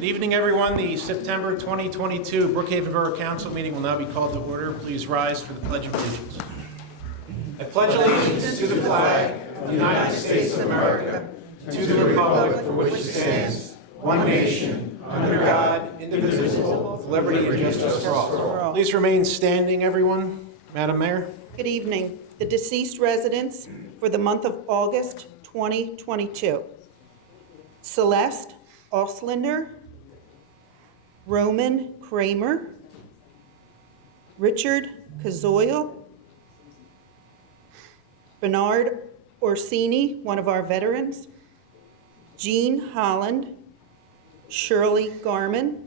Good evening, everyone. The September 2022 Brookhaven Borough Council meeting will now be called to order. Please rise for the Pledge of Allegiance. I pledge allegiance to the flag of the United States of America, to the republic for which it stands, one nation, under God, indivisible, with liberty and justice for all. Please remain standing, everyone. Madam Mayor. Good evening. The deceased residents for the month of August 2022. Celeste Oslander, Roman Kramer, Richard Kazoil, Bernard Orsini, one of our veterans, Jean Holland, Shirley Garman,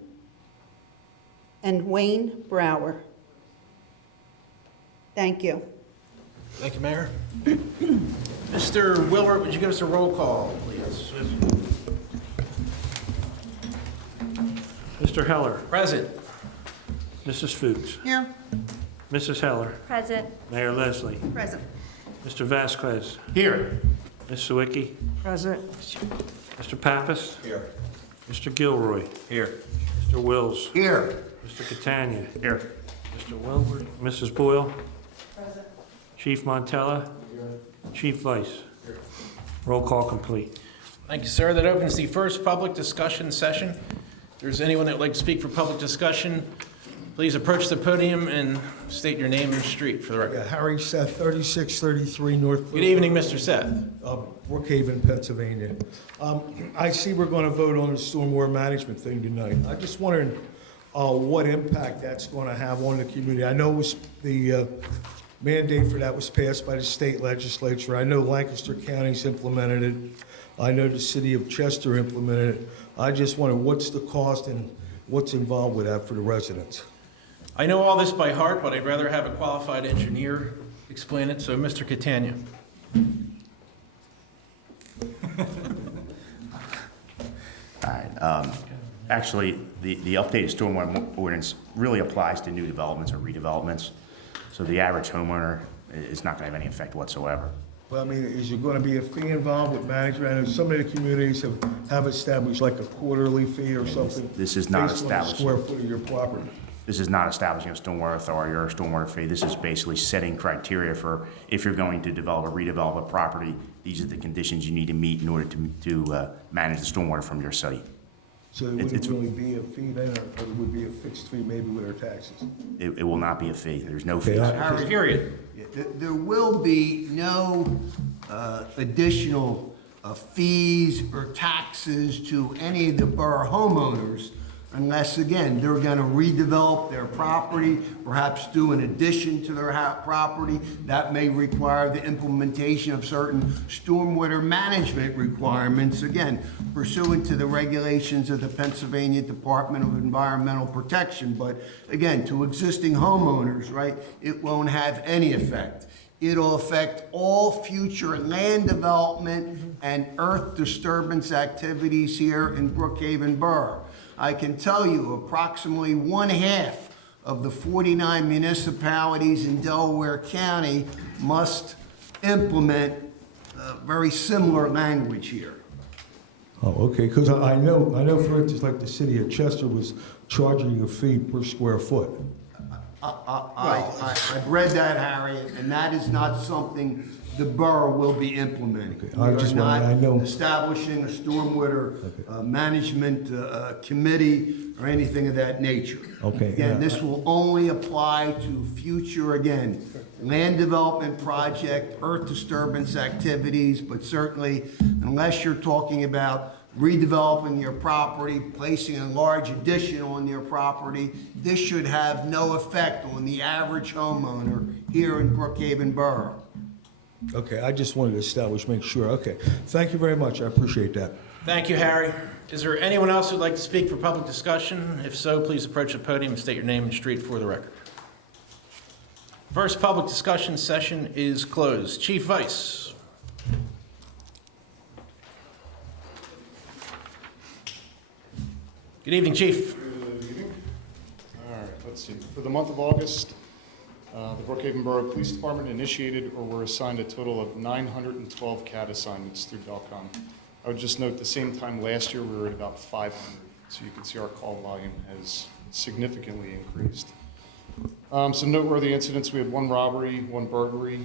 and Wayne Brower. Thank you. Thank you, Mayor. Mr. Wilbert, would you give us a roll call, please? Mr. Heller. Present. Mrs. Fuchs. Here. Mrs. Heller. Present. Mayor Leslie. Present. Mr. Vasquez. Here. Ms. Sawicki. Present. Mr. Pappas. Here. Mr. Gilroy. Here. Mr. Wills. Here. Mr. Catania. Here. Mr. Wilbert. Mrs. Boyle. Present. Chief Montella. Chief Vice. Here. Roll call complete. Thank you, sir. That opens the first public discussion session. If there's anyone that would like to speak for public discussion, please approach the podium and state your name and street for the record. Yeah, Harry Seth, 3633 North. Good evening, Mr. Seth. Brookhaven, Pennsylvania. I see we're going to vote on the stormwater management thing tonight. I just wondering what impact that's going to have on the community. I know it was the mandate for that was passed by the state legislature. I know Lancaster County's implemented it. I know the city of Chester implemented it. I just wonder what's the cost and what's involved with that for the residents. I know all this by heart, but I'd rather have a qualified engineer explain it. So, Mr. Catania. All right. Actually, the updated stormwater ordinance really applies to new developments or redevelopments. So the average homeowner is not going to have any effect whatsoever. Well, I mean, is there going to be a fee involved with management? I know some of the communities have established like a quarterly fee or something. This is not based on the established. square foot of your property. This is not establishing a stormwater authority or a stormwater fee. This is basically setting criteria for if you're going to develop or redevelop a property, these are the conditions you need to meet in order to manage the stormwater from your site. So it wouldn't really be a fee then, or it would be a fixed fee maybe with our taxes? It will not be a fee. There's no Okay, fees. Period. There will be no additional fees or taxes to any of the borough homeowners unless, again, they're going to redevelop their property, perhaps do an addition to their property. That may require the implementation of certain stormwater management requirements, again, pursuant to the regulations of the Pennsylvania Department of Environmental Protection. But again, to existing homeowners, right, it won't have any effect. It'll affect all future land development and earth disturbance activities here in Brookhaven Borough. I can tell you approximately 1/2 of the 49 municipalities in Delaware County must implement very similar language here. Oh, okay, because I know, for instance, like the city of Chester was charging a fee per square foot. I've read that, Harry, and that is not something the borough will be implementing. Okay, I just wanted- I know- We are not establishing a stormwater management committee or anything of that nature. Okay, Again, yeah. this will only apply to future, again, land development project, earth disturbance activities, but certainly unless you're talking about redeveloping your property, placing a large addition on your property, this should have no effect on the average homeowner here in Brookhaven Borough. Okay, I just wanted to establish, make sure. Okay, thank you very much. I appreciate that. Thank you, Harry. Is there anyone else who'd like to speak for public discussion? If so, please approach the podium and state your name and street for the record. First public discussion session is closed. Chief Vice. Good evening, Chief. Good evening. All right, let's see. For the month of August, the Brookhaven Borough Police Department initiated or were assigned a total of 912 CAD assignments through Belcom. I would just note the same time last year we were at about 500. So you can see our call volume has significantly increased. Some noteworthy incidents: we had 1 robbery, 1 burglary,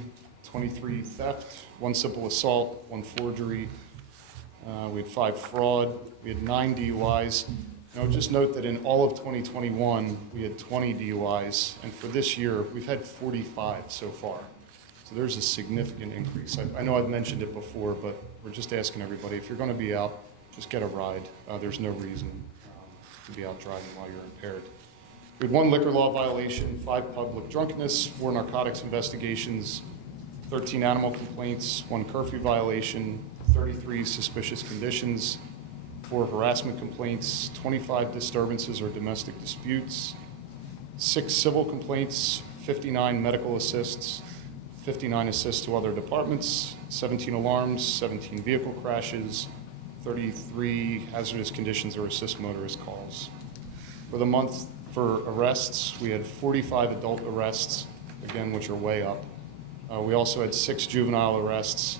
23 theft, 1 simple assault, 1 forgery. We had 5 fraud. We had 9 DUIs. Now, just note that in all of 2021, we had 20 DUIs, and for this year, we've had 45 so far. So there's a significant increase. I know I've mentioned it before, but we're just asking everybody, if you're going to be out, just get a ride. There's no reason to be out driving while you're impaired. We had 1 liquor law violation, 5 public drunkenness, 4 narcotics investigations, 13 animal complaints, 1 curfew violation, 33 suspicious conditions, 4 harassment complaints, 25 disturbances or domestic disputes, 6 civil complaints, 59 medical assists, 59 assists to other departments, 17 alarms, 17 vehicle crashes, 33 hazardous conditions or assist motorist calls. For the month for arrests, we had 45 adult arrests, again, which are way up. We also had 6 juvenile arrests.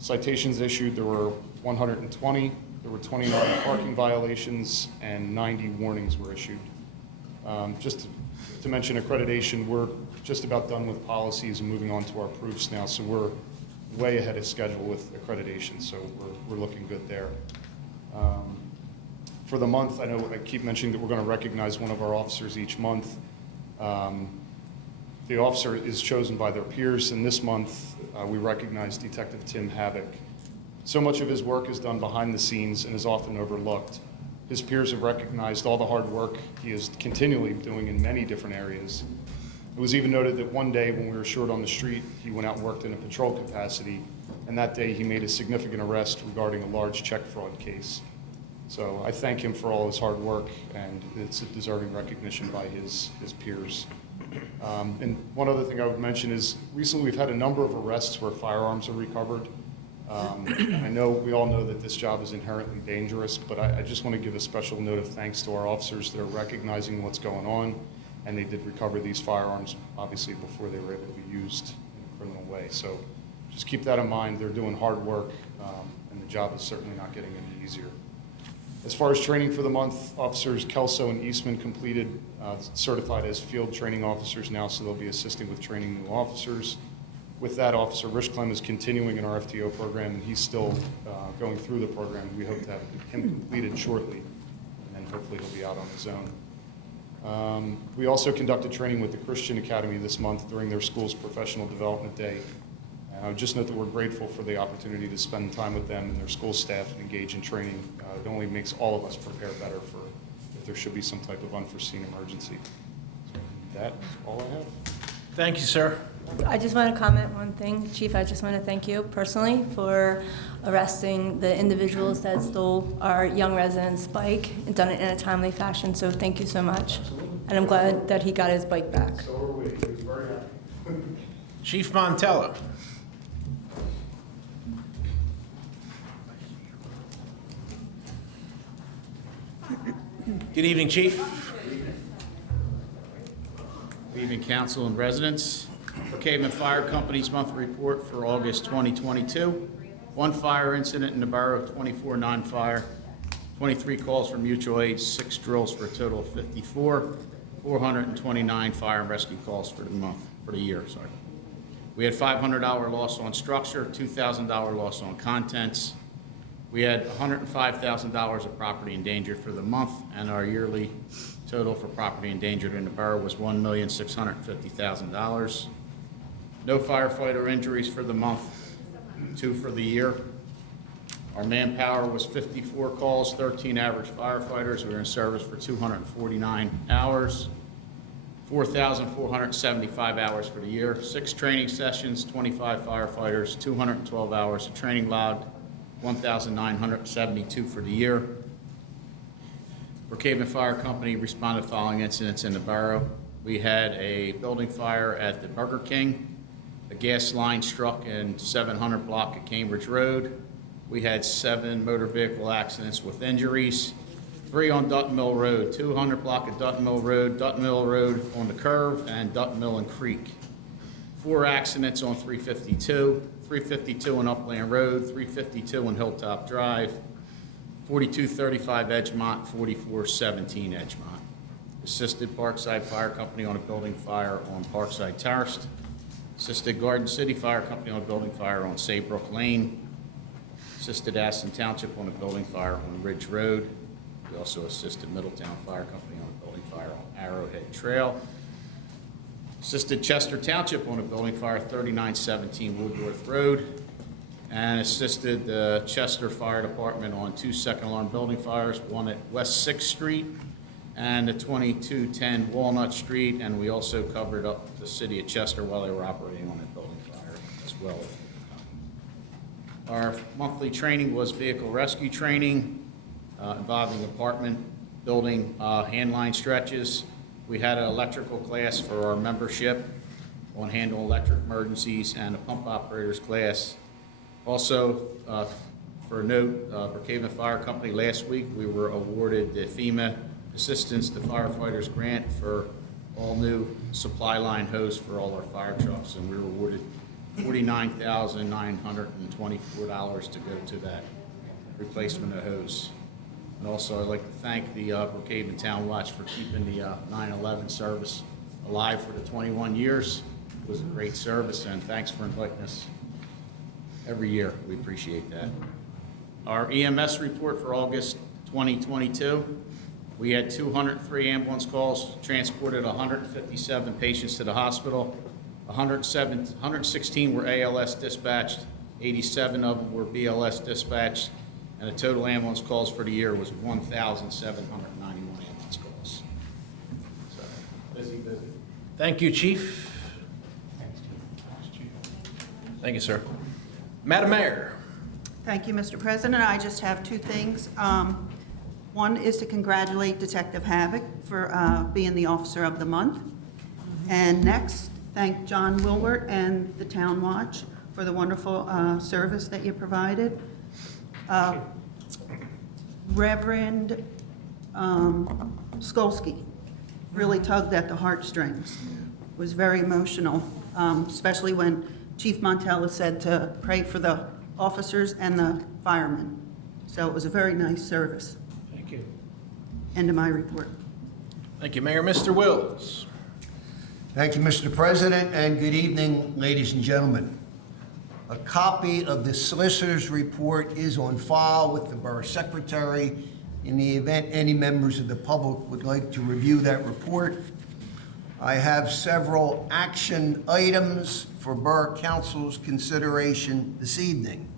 Citations issued, there were 120. There were 29 parking violations and 90 warnings were issued. Just to mention accreditation, we're just about done with policies and moving on to our proofs now, so we're way ahead of schedule with accreditation, so we're looking good there. For the month, I know I keep mentioning that we're going to recognize one of our officers each month. The officer is chosen by their peers, and this month we recognize Detective Tim Havoc. So much of his work is done behind the scenes and is often overlooked. His peers have recognized all the hard work he is continually doing in many different areas. It was even noted that one day when we were short on the street, he went out and worked in a patrol capacity, and that day he made a significant arrest regarding a large check fraud case. So I thank him for all his hard work, and it's a deserving recognition by his peers. And one other thing I would mention is recently we've had a number of arrests where firearms are recovered. I know we all know that this job is inherently dangerous, but I just want to give a special note of thanks to our officers that are recognizing what's going on, and they did recover these firearms, obviously, before they were able to be used in a criminal way. So just keep that in mind. They're doing hard work, and the job is certainly not getting any easier. As far as training for the month, officers Kelso and Eastman completed, certified as field training officers now, so they'll be assisting with training new officers. With that, Officer Rishclem is continuing in our FTO program, and he's still going through the program. We hope to have him completed shortly, and then hopefully he'll be out on his own. We also conducted training with the Christian Academy this month during their school's professional development day. Just note that we're grateful for the opportunity to spend time with them and their school staff and engage in training. It only makes all of us prepare better for if there should be some type of unforeseen emergency. So that's all I have. Thank you, sir. I just want to comment one thing. Chief, I just want to thank you personally for arresting the individuals that stole our young resident's bike and done it in a timely fashion, so thank you so much. And I'm glad that he got his bike back. So are we. He was very happy. Chief Montella. Good evening, Chief. Good evening, council and residents. Brookhaven Fire Company's monthly report for August 2022. 1 fire incident in the borough, 24 non-fire, 23 calls for mutual aid, 6 drills for a total of 54, 429 fire and rescue calls for the year. We had $500 loss on structure, $2,000 loss on contents. We had $105,000 of property endangered for the month, and our yearly total for property endangered in the borough was $1,650,000. No firefighter injuries for the month, 2 for the year. Our manpower was 54 calls, 13 average firefighters. We were in service for 249 hours, 4,475 hours for the year. 6 training sessions, 25 firefighters, 212 hours of training logged, 1,972 for the year. Brookhaven Fire Company responded following incidents in the borough. We had a building fire at the Burger King. A gas line struck in 700 block of Cambridge Road. We had 7 motor vehicle accidents with injuries. 3 on Dutton Mill Road, 200 block of Dutton Mill Road on the curve, and Dutton Mill and Creek. 4 accidents on 352, 352 on Upland Road, 352 on Hilltop Drive, 4235 Edgemont, 4417 Edgemont. Assisted Parkside Fire Company on a building fire on Parkside Terrace. Assisted Garden City Fire Company on a building fire on Saybrook Lane. Assisted Aston Township on a building fire on Ridge Road. We also assisted Middletown Fire Company on a building fire on Arrowhead Trail. Assisted Chester Township on a building fire 3917 Woodworth Road. And assisted the Chester Fire Department on 2 second alarm building fires, one at West 6th Street and at 2210 Walnut Street. And we also covered up the city of Chester while they were operating on that building fire as well. Our monthly training was vehicle rescue training involving apartment building handline stretches. We had an electrical class for our membership on handle electric emergencies and a pump operators class. Also, for a note, Brookhaven Fire Company last week, we were awarded the FEMA Assistance to Firefighters Grant for all new supply line hose for all our fire trucks, and we were awarded $49,924 to go to that replacement of hose. And also, I'd like to thank the Brookhaven Town Watch for keeping the 9/11 service alive for the 21 years. It was a great service, and thanks for inviting us every year. We appreciate that. Our EMS report for August 2022, we had 203 ambulance calls, transported 157 patients to the hospital. 116 were ALS dispatched, 87 of them were BLS dispatched, and the total ambulance calls for the year was 1,791 ambulance calls. So, busy. Thank you, Chief. Thank you, sir. Madam Mayor. Thank you, Mr. President. I just have two things. One is to congratulate Detective Havoc for being the Officer of the Month. And next, thank John Wilbert and the Town Watch for the wonderful service that you provided. Reverend Skolsky really tugged at the heartstrings. It was very emotional, especially when Chief Montella said to pray for the officers and the firemen. So it was a very nice service. Thank you. End of my report. Thank you, Mayor. Mr. Wills. Thank you, Mr. President, and good evening, ladies and gentlemen. A copy of the solicitor's report is on file with the Borough Secretary. In the event any members of the public would like to review that report, I have several action items for Borough Council's consideration this evening.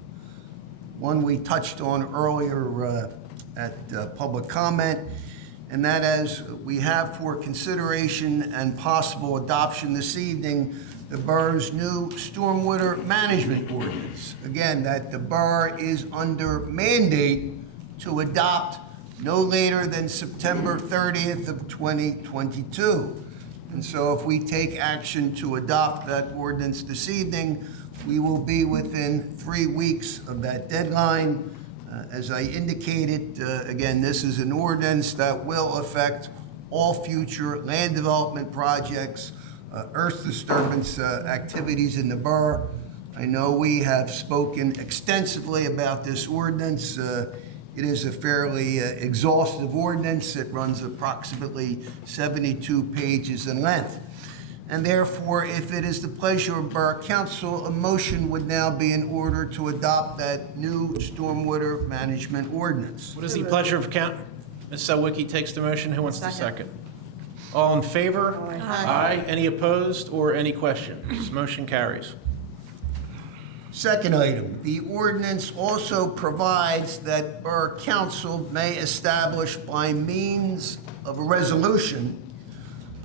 One we touched on earlier at public comment, and that is we have for consideration and possible adoption this evening the borough's new stormwater management ordinance. Again, that the borough is under mandate to adopt no later than September 30th of 2022. And so if we take action to adopt that ordinance this evening, we will be within 3 weeks of that deadline. As I indicated, again, this is an ordinance that will affect all future land development projects, earth disturbance activities in the borough. I know we have spoken extensively about this ordinance. It is a fairly exhaustive ordinance. It runs approximately 72 pages in length. And therefore, if it is the pleasure of Borough Council, a motion would now be in order to adopt that new stormwater management ordinance. What is the pleasure of count? Ms. Sawicki takes the motion. Who wants to second? All in favor? Aye. Any opposed or any questions? Motion carries. Second item, the ordinance also provides that Borough Council may establish by means of a resolution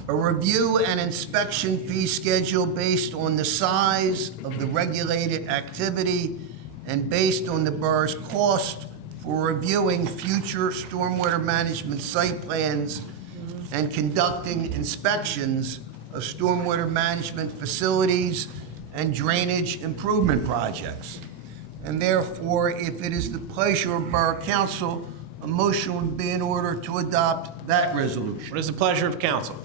a review and inspection fee schedule based on the size of the regulated activity and based on the borough's cost for reviewing future stormwater management site plans and conducting inspections of stormwater management facilities and drainage improvement projects. And therefore, if it is the pleasure of Borough Council, a motion would be in order to adopt that resolution. What is the pleasure of council?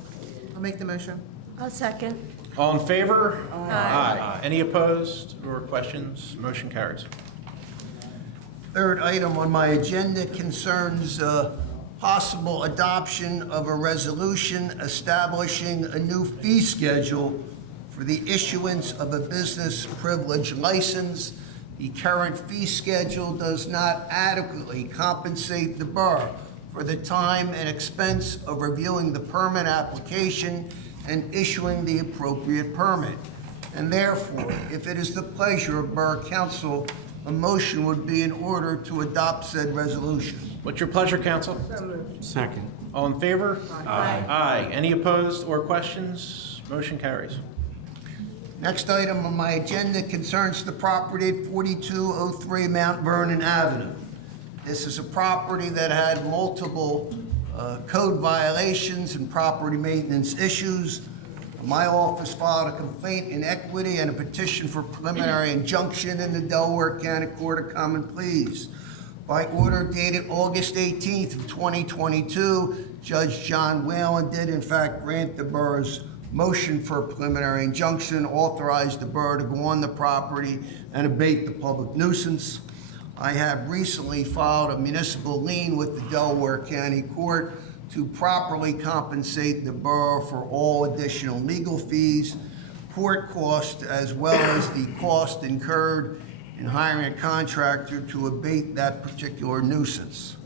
I'll make the motion. I'll second. All in favor? Aye. Any opposed or questions? Motion carries. Third item on my agenda concerns possible adoption of a resolution establishing a new fee schedule for the issuance of a business privilege license. The current fee schedule does not adequately compensate the borough for the time and expense of reviewing the permit application and issuing the appropriate permit. And therefore, if it is the pleasure of Borough Council, a motion would be in order to adopt said resolution. What's your pleasure, council? Second. All in favor? Aye. Aye. Any opposed or questions? Motion carries. Next item on my agenda concerns the property at 4203 Mount Vernon Avenue. This is a property that had multiple code violations and property maintenance issues. My office filed a complaint in equity and a petition for preliminary injunction in the Delaware County Court of Common Pleas. By order dated August 18th of 2022, Judge John Whalen did in fact grant the borough's motion for a preliminary injunction, authorized the borough to go on the property and abate the public nuisance. I have recently filed a municipal lien with the Delaware County Court to properly compensate the borough for all additional legal fees, court costs, as well as the cost incurred in hiring a contractor to abate that particular nuisance.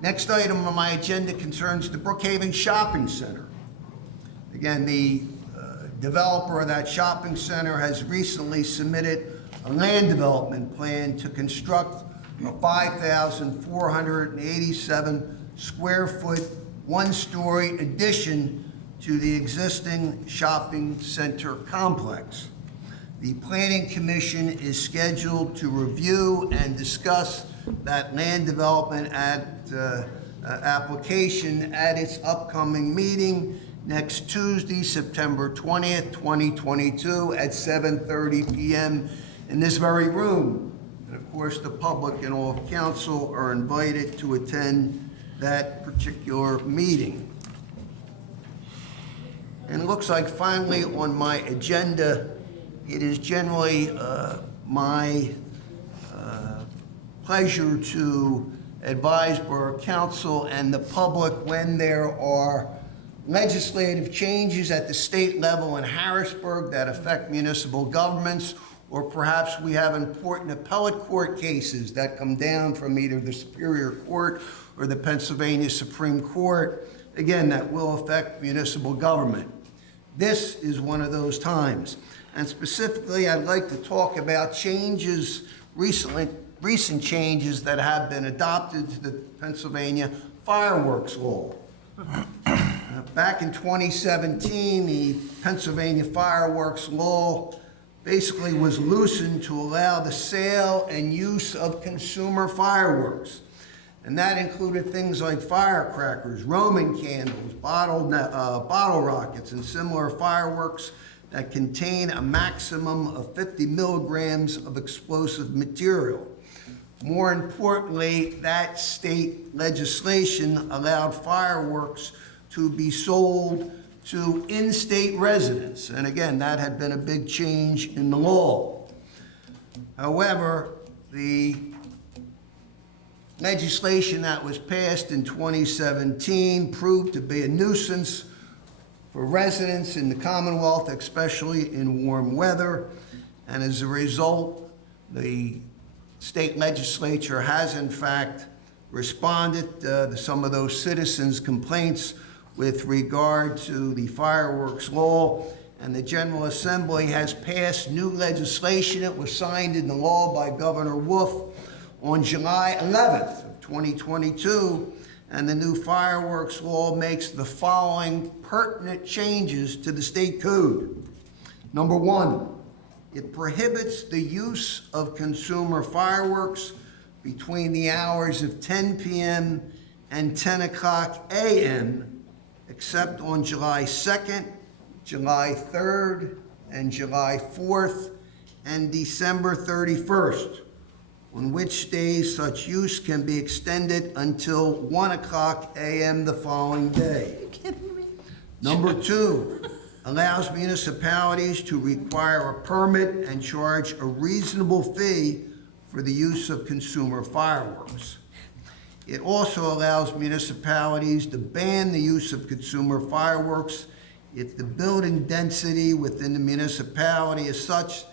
Next item on my agenda concerns the Brookhaven Shopping Center. Again, the developer of that shopping center has recently submitted a land development plan to construct a 5,487 square foot, one-story addition to the existing shopping center complex. The Planning Commission is scheduled to review and discuss that land development application at its upcoming meeting next Tuesday, September 20th, 2022 at 7:30 p.m. in this very room. And of course, the public and all of council are invited to attend that particular meeting. And it looks like finally on my agenda, it is generally my pleasure to advise Borough Council and the public when there are legislative changes at the state level in Harrisburg that affect municipal governments, or perhaps we have important appellate court cases that come down from either the Superior Court or the Pennsylvania Supreme Court, again, that will affect municipal government. This is one of those times. And specifically, I'd like to talk about changes, recent changes that have been adopted to the Pennsylvania fireworks law. Back in 2017, the Pennsylvania fireworks law basically was loosened to allow the sale and use of consumer fireworks. And that included things like firecrackers, Roman candles, bottle rockets, and similar fireworks that contain a maximum of 50 milligrams of explosive material. More importantly, that state legislation allowed fireworks to be sold to in-state residents. And again, that had been a big change in the law. However, the legislation that was passed in 2017 proved to be a nuisance for residents in the Commonwealth, especially in warm weather. And as a result, the state legislature has in fact responded to some of those citizens' complaints with regard to the fireworks law, and the General Assembly has passed new legislation. It was signed into law by Governor Wolf on July 11th of 2022, and the new fireworks law makes the following pertinent changes to the state code. Number one, it prohibits the use of consumer fireworks between the hours of 10 p.m. and 10 o'clock a.m., except on July 2nd, July 3rd, and July 4th, and December 31st, on which days such use can be extended until 1 o'clock a.m. the following day. Are you kidding me? Number two, allows municipalities to require a permit and charge a reasonable fee for for the use of consumer fireworks. It also allows municipalities to ban the use of consumer fireworks if the building density within the municipality is such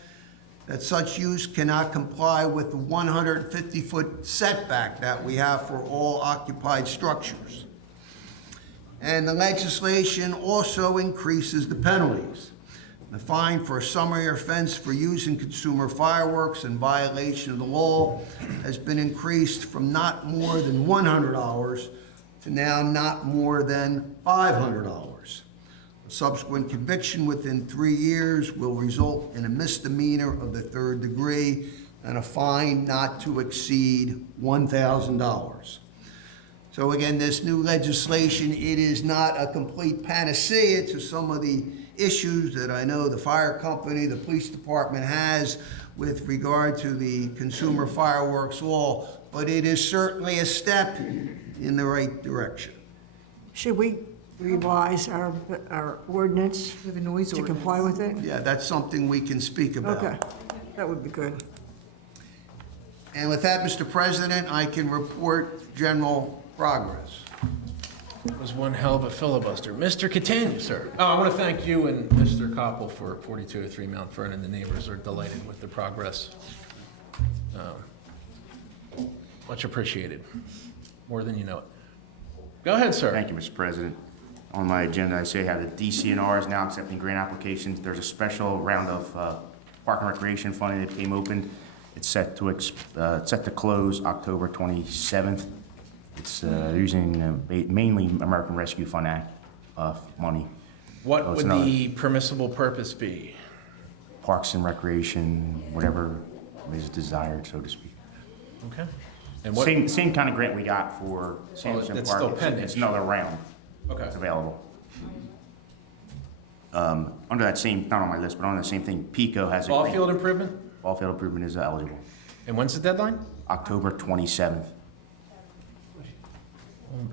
that such use cannot comply with the 150-foot setback that we have for all occupied structures. And the legislation also increases the penalties. The fine for a summary offense for using consumer fireworks in violation of the law has been increased from not more than $100 to now not more than $500. A subsequent conviction within 3 years will result in a misdemeanor of the 3rd degree and a fine not to exceed $1,000. So again, this new legislation, it is not a complete panacea to some of the issues that I know the fire company, the police department has with regard to the consumer fireworks law, but it is certainly a step in the right direction. Should we revise our ordinance We have a noise to comply with it? Yeah, that's something we can speak about. Okay, that would be good. And with that, Mr. President, I can report general progress. It was one hell of a filibuster. Mr. Catania, sir. Oh, I want to thank you and Mr. Koppel for 4203 Mount Vernon. The neighbors are delighted with the progress. Much appreciated, more than you know it. Go ahead, sir. Thank you, Mr. President. On my agenda, I say I have the DCNR is now accepting grant applications. There's a special round of Park and Recreation funding that came open. It's set to close October 27th. It's using mainly American Rescue Fund Act money. What So it's would another- the permissible purpose be? Parks and Recreation, whatever is desired, so to speak. Okay. And what? Same kind of grant we got for Sanderson it's Park. still pending. It's another round. Okay. It's available. Under that same, not on my list, but on the same thing, PICO has a Ball grant. field improvement? Ball field improvement is eligible. And when's the deadline? October 27th.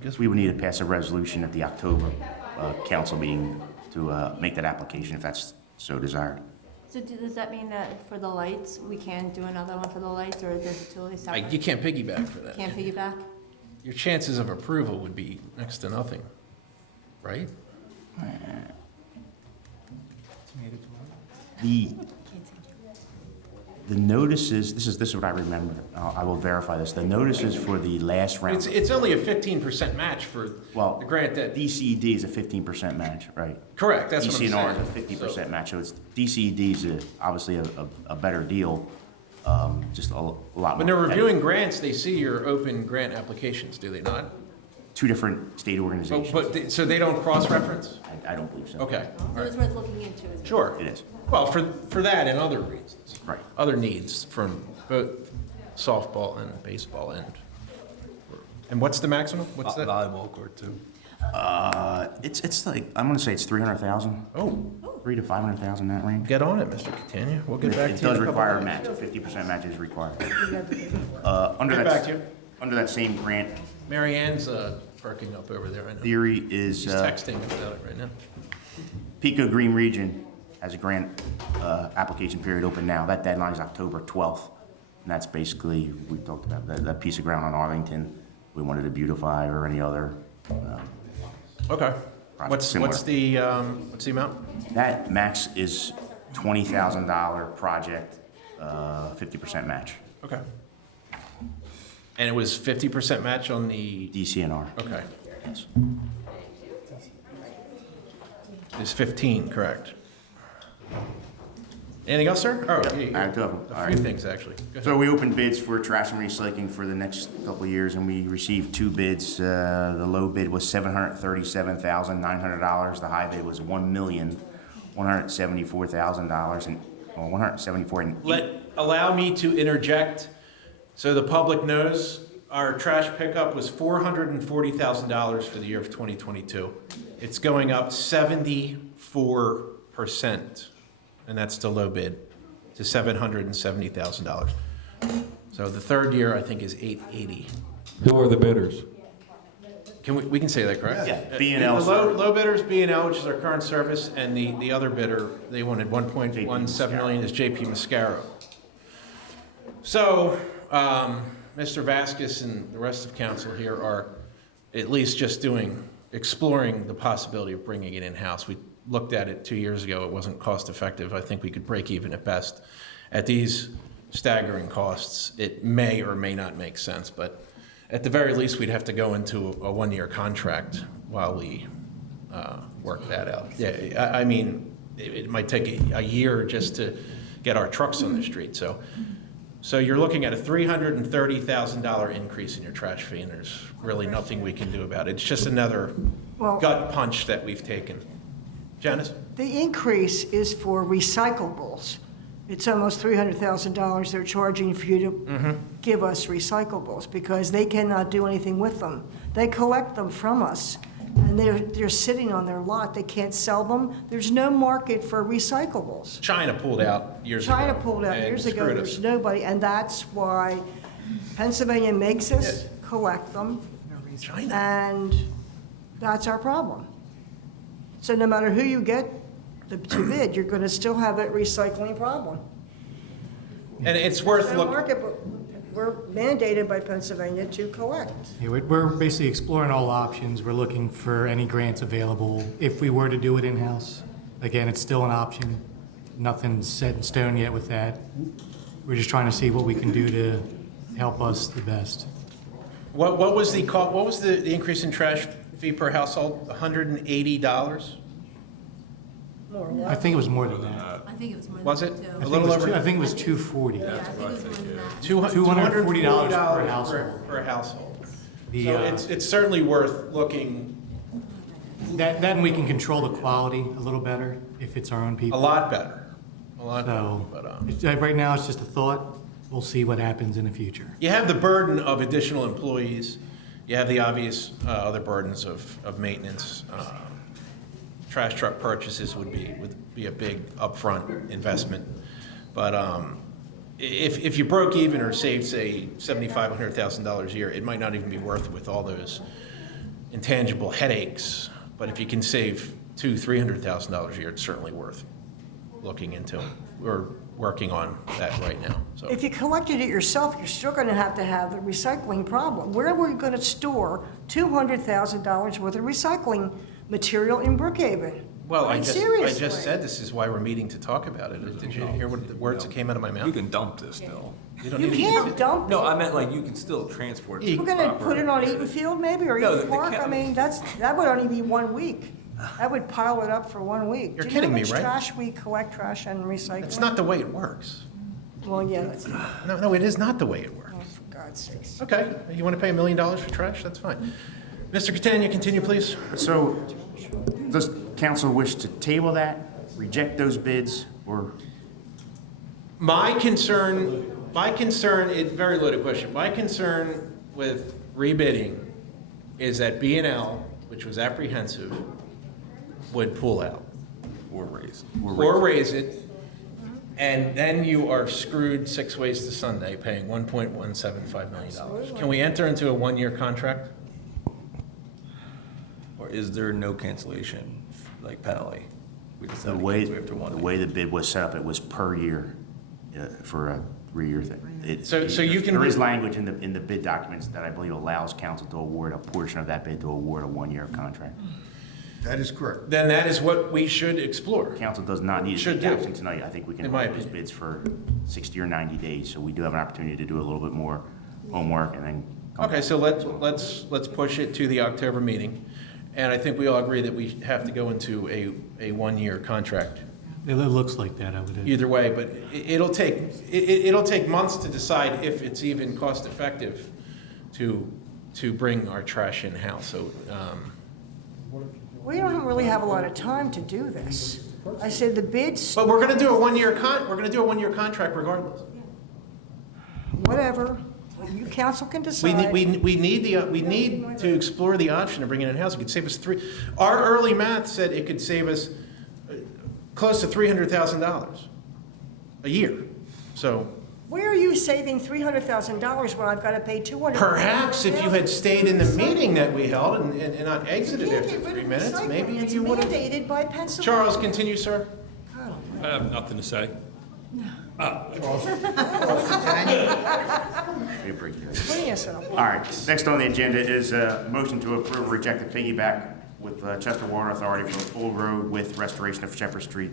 Guess We would need to pass a resolution at the October council meeting to make that application if that's so desired. So does that mean that for the lights, we can't do another one for the lights, or is it totally separate? You can't piggyback for that. Can't piggyback? Your chances of approval would be next to nothing, right? The notices, this is what I remember. I will verify this. The notices for the last round. It's only a 15% match for Well, the grant that. DCED is a 15% match, right? Correct, that's what I'm saying. DCNR is a 50% match, so it's, DCED is obviously a better deal, just a lot more. When they're reviewing grants, they see your open grant applications, do they not? Two different state organizations. So they don't cross-reference? I don't believe so. Okay, So it's worth looking into, isn't it? sure. It is. Well, for that and other reasons. Right. Other needs from both softball and baseball and what's the maximum? What's that? Volleyball court too. It's like, I'm gonna say it's 300,000, Oh, 3 to 500,000, that range. get on it, Mr. Catania. We'll get back to It you. does in a couple require a minutes. match, 50% match is required. Get back to you. Under that same grant, Mary Ann's perking up over there, I know. theory is, She's texting about it right now. Pico Green Region has a grant application period open now. That deadline is October 12th. And that's basically, we talked about that piece of ground on Arlington we wanted to beautify or any other. Okay. Project similar. What's the amount? That max is $20,000 project, 50% match, Okay. And it was 50% match on the, DCNR. okay. Yes. It's 15, correct. Anything else, sir? Oh, I have two of them. All a right. few things, actually. Go ahead. So we opened bids for trash and recycling for the next couple of years, and we received 2 bids. The low bid was $737,900. The high bid was $1,174,000 and, well, Allow me to interject so the public knows our trash pickup was $440,000 for the year of 2022. It's going up 74%, and that's the low bid, to $770,000. So the third year, I think, is $880,000. Who are the bidders? We can say that, correct? Yeah, B&L. The low bidder is B&L, which is our current service, and the other bidder, they wanted 1.17 million, is JP Mascaro. So, Mr. Vasquez and the rest of council here are at least just exploring the possibility of bringing it in-house. We looked at it 2 years ago. It wasn't cost-effective. I think we could break even at best. At these staggering costs, it may or may not make sense, but at the very least, we'd have to go into a one-year contract while we work that out. Yeah, I mean, it might take a year just to get our trucks on the street. So you're looking at a $330,000 increase in your trash fee, and there's really nothing we can do about it. It's just another gut punch that we've taken. Janice? The increase is for recyclables. It's almost $300,000 they're charging for you to give us recyclables because they cannot do anything with them. They collect them from us, and they're sitting on their lot. They can't sell them. There's no market for recyclables. China pulled out years ago. China pulled out years ago. Screwed There's us. nobody, and that's why Pennsylvania makes us collect them, China. and that's our problem. So no matter who you get to bid, you're going to still have that recycling problem. And it's worth No looking. market, but we're mandated by Pennsylvania to collect. Yeah, we're basically exploring all options. We're looking for any grants available if we were to do it in-house. Again, it's still an option. Nothing's set in stone yet with that. We're just trying to see what we can do to help us the best. What was the increase in trash fee per household? $180? More or I less. think it was more than that. I think it was more than Was that, it? too. A little over I think it was $240. Yeah, I think it was more than that. $240 per household. Per household. The, So it's certainly worth looking that and we can control the quality a little better if it's our own a people. lot better. A lot better. So But, right now, it's just a thought. We'll see what happens in the future. you have the burden of additional employees. You have the obvious other burdens of maintenance. Trash truck purchases would be a big upfront investment. But if you broke even or saved, say, $7,500, $100,000 a year, it might not even be worth it with all those intangible headaches. But if you can save $200,000, $300,000 a year, it's certainly worth looking into. We're working on that right now. So If you collected it yourself, you're still going to have the recycling problem. Where are we going to store $200,000 worth of recycling material in Brookhaven? well, I Seriously. just said this is why we're meeting to talk about it. Did you hear what the words that came out of my mouth? You can dump this still. don't You need to- can't dump it. No, I meant like you can still transport it. We're going to put it on Eaton Field maybe, or No, Eaton the Park? I count- mean, that would only be 1 week. That would pile it up for 1 week. You're Do you kidding know me, how right? much trash we collect, trash and recycling? That's not the way it works. Well, yeah, that's not, No, it is not the way it works. oh, for God's sakes. Okay, you want to pay $1 million for trash? That's fine. Mr. Catania, continue, please. So, does council wish to table that, reject those bids, or? My concern, very loaded question. My concern with rebidding is that B&L, which was apprehensive, would pull out. Or raise. Or raise it, and then you are screwed 6 ways to Sunday, paying $1.175 million. Can we enter into a one-year contract? Or is there no cancellation, like penalty? We The decide to way, cancel after 1 the week. way the bid was set up, it was per year for a 3-year thing. So you can There is be- language in the bid documents that I believe allows council to award a portion of that bid to award a 1-year contract. That is correct. Then that is what we should explore. Council does not need to Should take do. action tonight. I think we can In my hold those opinion. bids for 60 or 90 days, so we do have an opportunity to do a little bit more homework and then come Okay, back. so let's push it to the October meeting, and I think we all agree that we have to go into a one-year contract. It looks like that, I would. Either way, but it'll take months to decide if it's even cost-effective to bring our trash in-house, so, We don't really have a lot of time to do this. I said the bids, but we're gonna do a one-year contract regardless. whatever, you council can We decide. need to explore the option of bringing it in-house. It could save us our early math said it could save us close to $300,000 a year, so. Where are you saving $300,000 when I've got to pay $200,000? Perhaps if you had stayed in the meeting that we held and not exited after 3 minutes, maybe It's you would have. mandated by Pennsylvania. Charles, continue, sir. I have nothing to say. Be a break here. Yes, sir. All right, next on the agenda is a motion to approve or reject the piggyback with Chester Water Authority for a full road width restoration of Shepherd Street.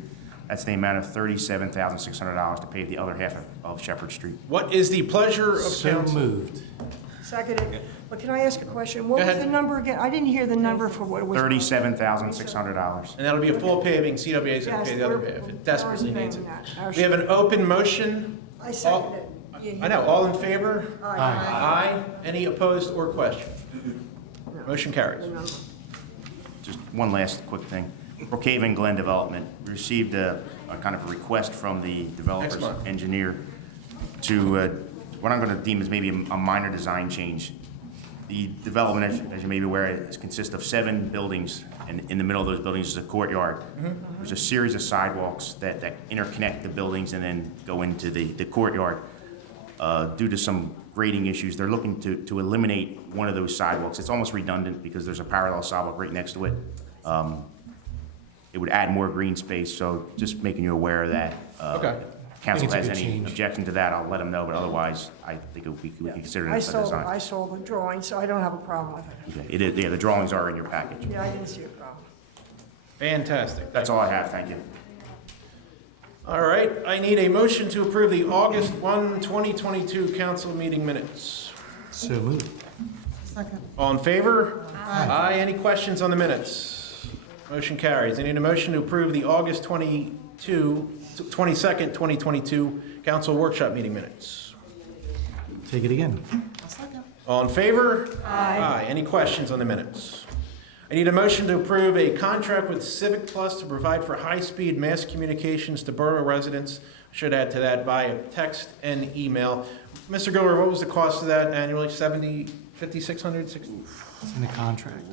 That's the amount of $37,600 to pave the other half of Shepherd Street. What is the pleasure of So council? moved. Seconded. But can I ask a question? What was ahead. the number again? I didn't hear the number for what it was. $37,600. And that'll be a full paving, CWA is going to Yes, pay the other we're- half. It desperately we're needs it. paying that. We have an open motion. I second it. I know, all in favor? Aye. Aye. Any opposed or questioned? Motion carries. Just one last quick thing. Brookhaven Glen Development, we received a kind of a request from the developer's Next month. engineer to, what I'm going to deem as maybe a minor design change. The development, as you may be aware, consists of 7 buildings, and in the middle of those buildings is a courtyard. There's a series of sidewalks that interconnect the buildings and then go into the courtyard. Due to some grading issues, they're looking to eliminate one of those sidewalks. It's almost redundant because there's a parallel sidewalk right next to it. It would add more green space, so just making you aware of that. Okay. Council it's a has good any change. objection to that, I'll let them know, but otherwise, I think we could consider it I as a design. saw the drawing, so I don't have a problem with it. Okay, it is, yeah, the drawings are in your package. Yeah, I didn't see a problem. Fantastic. That's all I have, thank you. All right, I need a motion to approve the August 1, 2022 council meeting minutes. So moved. All in favor? Aye. Any questions on the minutes? Motion carries. I need a motion to approve the August 22nd, 2022 council workshop meeting minutes. Take it again. All in favor? Aye. Any questions on the minutes? I need a motion to approve a contract with Civic Plus to provide for high-speed mass communications to borough residents. Should add to that via text and email. Mr. Gilbert, what was the cost of that annually? $5,600? It's in the contract.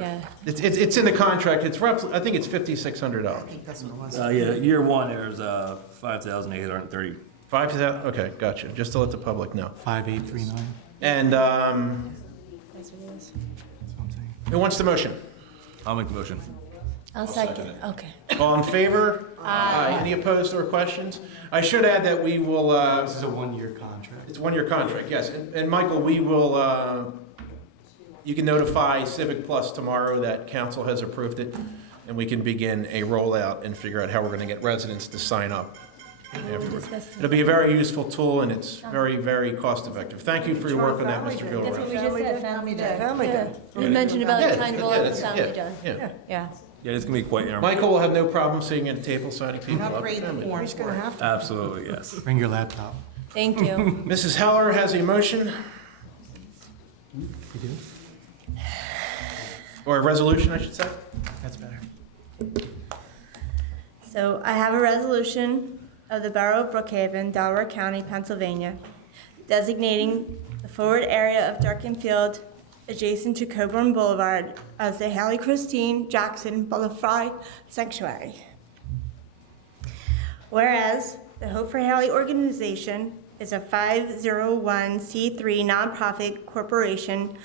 Yeah. It's in the contract. It's roughly, I think it's $5,600. Yeah, year one, there's 5,830. 5,000, okay, gotcha. Just to let the public know. 5839. And Yes, it is. That's what I'm saying. who wants the motion? I'll make the motion. I'll second. Okay. All in favor? Aye. Any opposed or questions? I should add that we will, This is a one-year contract. it's a one-year contract, yes. And Michael, we will, you can notify Civic Plus tomorrow that council has approved it, and we can begin a rollout and figure out how we're going to get residents to sign up afterwards. It'll be a very useful tool, and it's very, very cost-effective. Thank you for your work on that, Mr. That's what Gilbert. we just said, family day. Family Yeah. day. We mentioned about Yeah, trying to roll yeah, out the that's- family yeah, day. yeah. Yeah. Yeah, it's gonna be quite interesting. Michael will have no problem sitting at a table signing people up. He's gonna have to. Absolutely, yes. Bring your laptop. Thank you. Mrs. Heller has a motion, You do? or a resolution, I should say. That's better. So I have a resolution of the Borough of Brookhaven, Delaware County, Pennsylvania, designating the forward area of Durkin Field adjacent to Coburn Boulevard as the Hallie Christine Jackson Butterfly Sanctuary. Whereas the Hope for Hallie organization is a 501c3 nonprofit corporation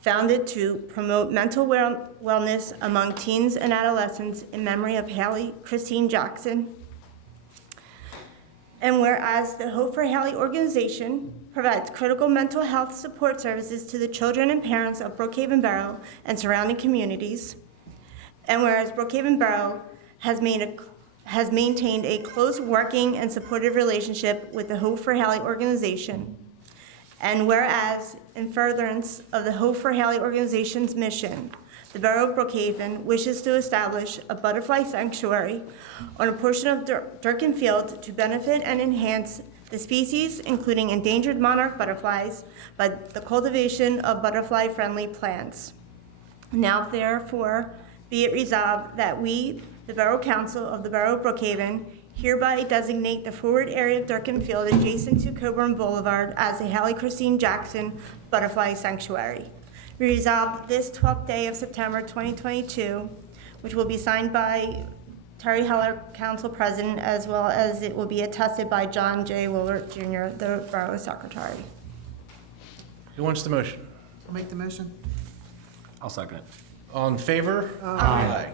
founded to promote mental wellness among teens and adolescents in memory of Hallie Christine Jackson. And whereas the Hope for Hallie organization provides critical mental health support services to the children and parents of Brookhaven Borough and surrounding communities. And whereas Brookhaven Borough has maintained a close working and supportive relationship with the Hope for Hallie organization. And whereas, in furtherance of the Hope for Hallie organization's mission, the Borough of Brookhaven wishes to establish a butterfly sanctuary on a portion of Durkin Field to benefit and enhance the species, including endangered monarch butterflies, by the cultivation of butterfly-friendly plants. Now therefore, be it resolved that we, the Borough Council of the Borough of Brookhaven, hereby designate the forward area of Durkin Field adjacent to Coburn Boulevard as the Hallie Christine Jackson Butterfly Sanctuary. We resolved this 12th day of September 2022, which will be signed by Terry Heller, Council President, as well as it will be attested by John J. Willard Jr., the Borough Secretary. Who wants the motion? I'll make the motion. I'll second it. All in favor? Aye.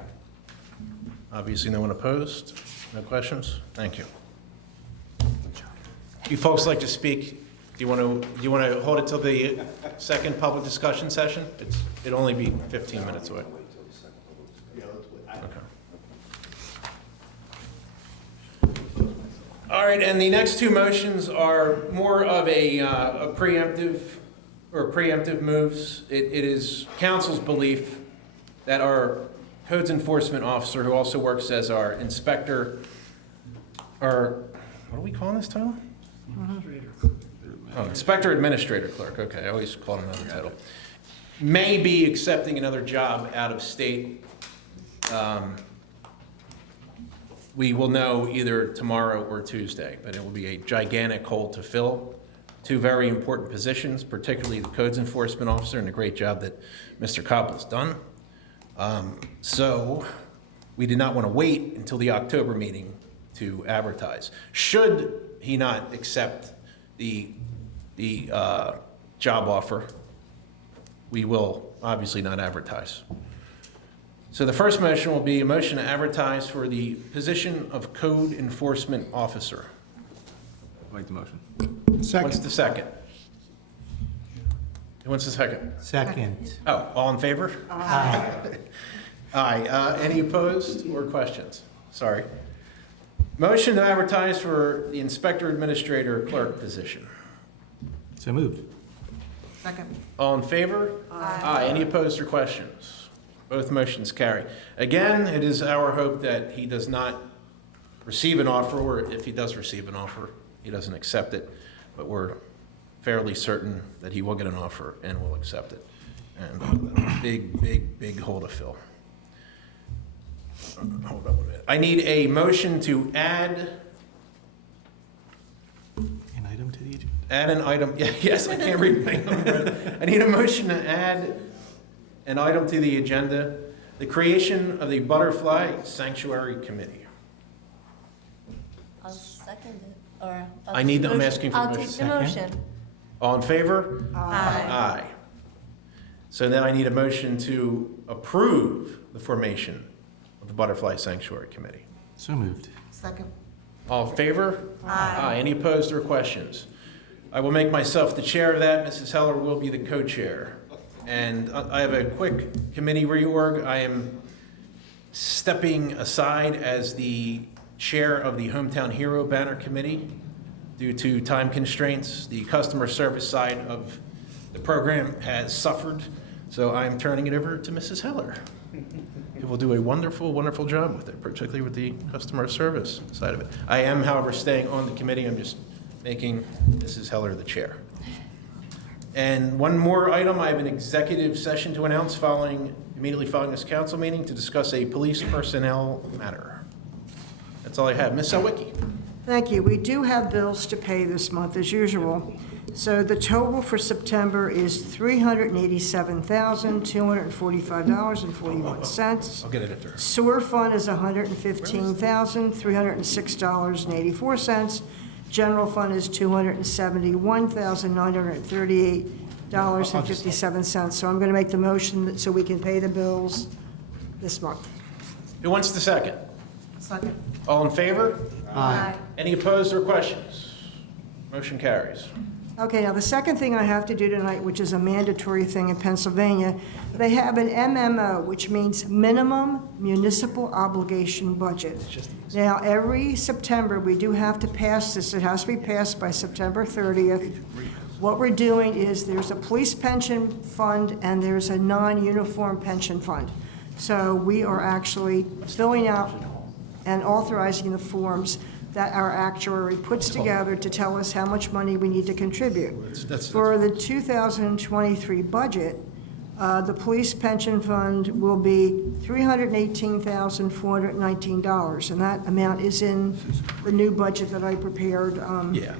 Obviously, no one opposed? No questions? Thank you. Good job. You folks like to speak? Do you want to hold it till the second public discussion session? It'll only be 15 minutes away. Okay. All right, and the next two motions are more of a preemptive moves. It is council's belief that our codes enforcement officer, who also works as our inspector, or what are we calling this title? Oh, inspector administrator clerk. Okay, I always call it another title. May be accepting another job out of state. We will know either tomorrow or Tuesday, but it will be a gigantic hole to fill. Two very important positions, particularly the codes enforcement officer, and the great job that Mr. Koppel's done. So we did not want to wait until the October meeting to advertise. Should he not accept the job offer, we will obviously not advertise. So the first motion will be a motion to advertise for the position of code enforcement officer. Make the motion. What's the second? Who wants the second? Second. Oh, all in favor? Aye. Aye. Any opposed or questions? Sorry. Motion to advertise for the inspector administrator clerk position. So moved. Second. All in favor? Aye. Any opposed or questions? Both motions carry. Again, it is our hope that he does not receive an offer, or if he does receive an offer, he doesn't accept it, but we're fairly certain that he will get an offer and will accept it. And big hole to fill. Hold on a minute. I need a motion to add An item to the agenda. Add an item, yes, I can't read my own. I need a motion to add an item to the agenda, the creation of the Butterfly Sanctuary Committee. I'll second it, or... I'm asking for a I'll motion. take the motion. All in favor? Aye. Aye. So then I need a motion to approve the formation of the Butterfly Sanctuary Committee. So moved. Second. All in favor? Aye. Any opposed or questions? I will make myself the chair of that. Mrs. Heller will be the co-chair. And I have a quick committee reorg. I am stepping aside as the chair of the Hometown Hero Banner Committee due to time constraints. The customer service side of the program has suffered, so I'm turning it over to Mrs. Heller, who will do a wonderful, wonderful job with it, particularly with the customer service side of it. I am, however, staying on the committee. I'm just making Mrs. Heller the chair. And one more item, I have an executive session to announce immediately following this council meeting to discuss a police personnel matter. That's all I have. Ms. Sawicki. Thank you. We do have bills to pay this month as usual. So the total for September is $387,245.41. I'll get it after. Sewer fund is $115,306.84. General fund is $271,938.57. So I'm going to make the motion so we can pay the bills this month. Who wants the second? Second. All in favor? Aye. Any opposed or questions? Motion carries. Okay, now the second thing I have to do tonight, which is a mandatory thing in Pennsylvania, they have an MMO, which means Minimum Municipal Obligation Budget. Now, every September, we do have to pass this. It has to be passed by September 30th. What we're doing is there's a police pension fund and there's a non-uniform pension fund. So we are actually filling out and authorizing the forms that our actuary puts together to tell us how much money we need to contribute. For the 2023 budget, the police pension fund will be $318,419, and that amount is in the new budget that I prepared. Yeah.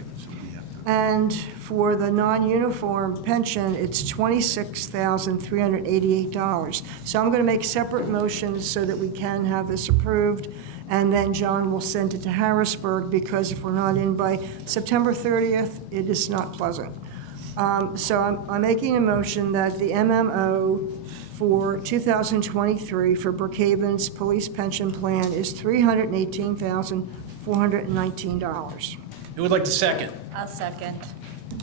And for the non-uniform pension, it's $26,388. So I'm going to make separate motions so that we can have this approved. And then John will send it to Harrisburg, because if we're not in by September 30th, it is not pleasant. So I'm making a motion that the MMO for 2023 for Brookhaven's police pension plan is $318,419. Who would like to second? I'll second.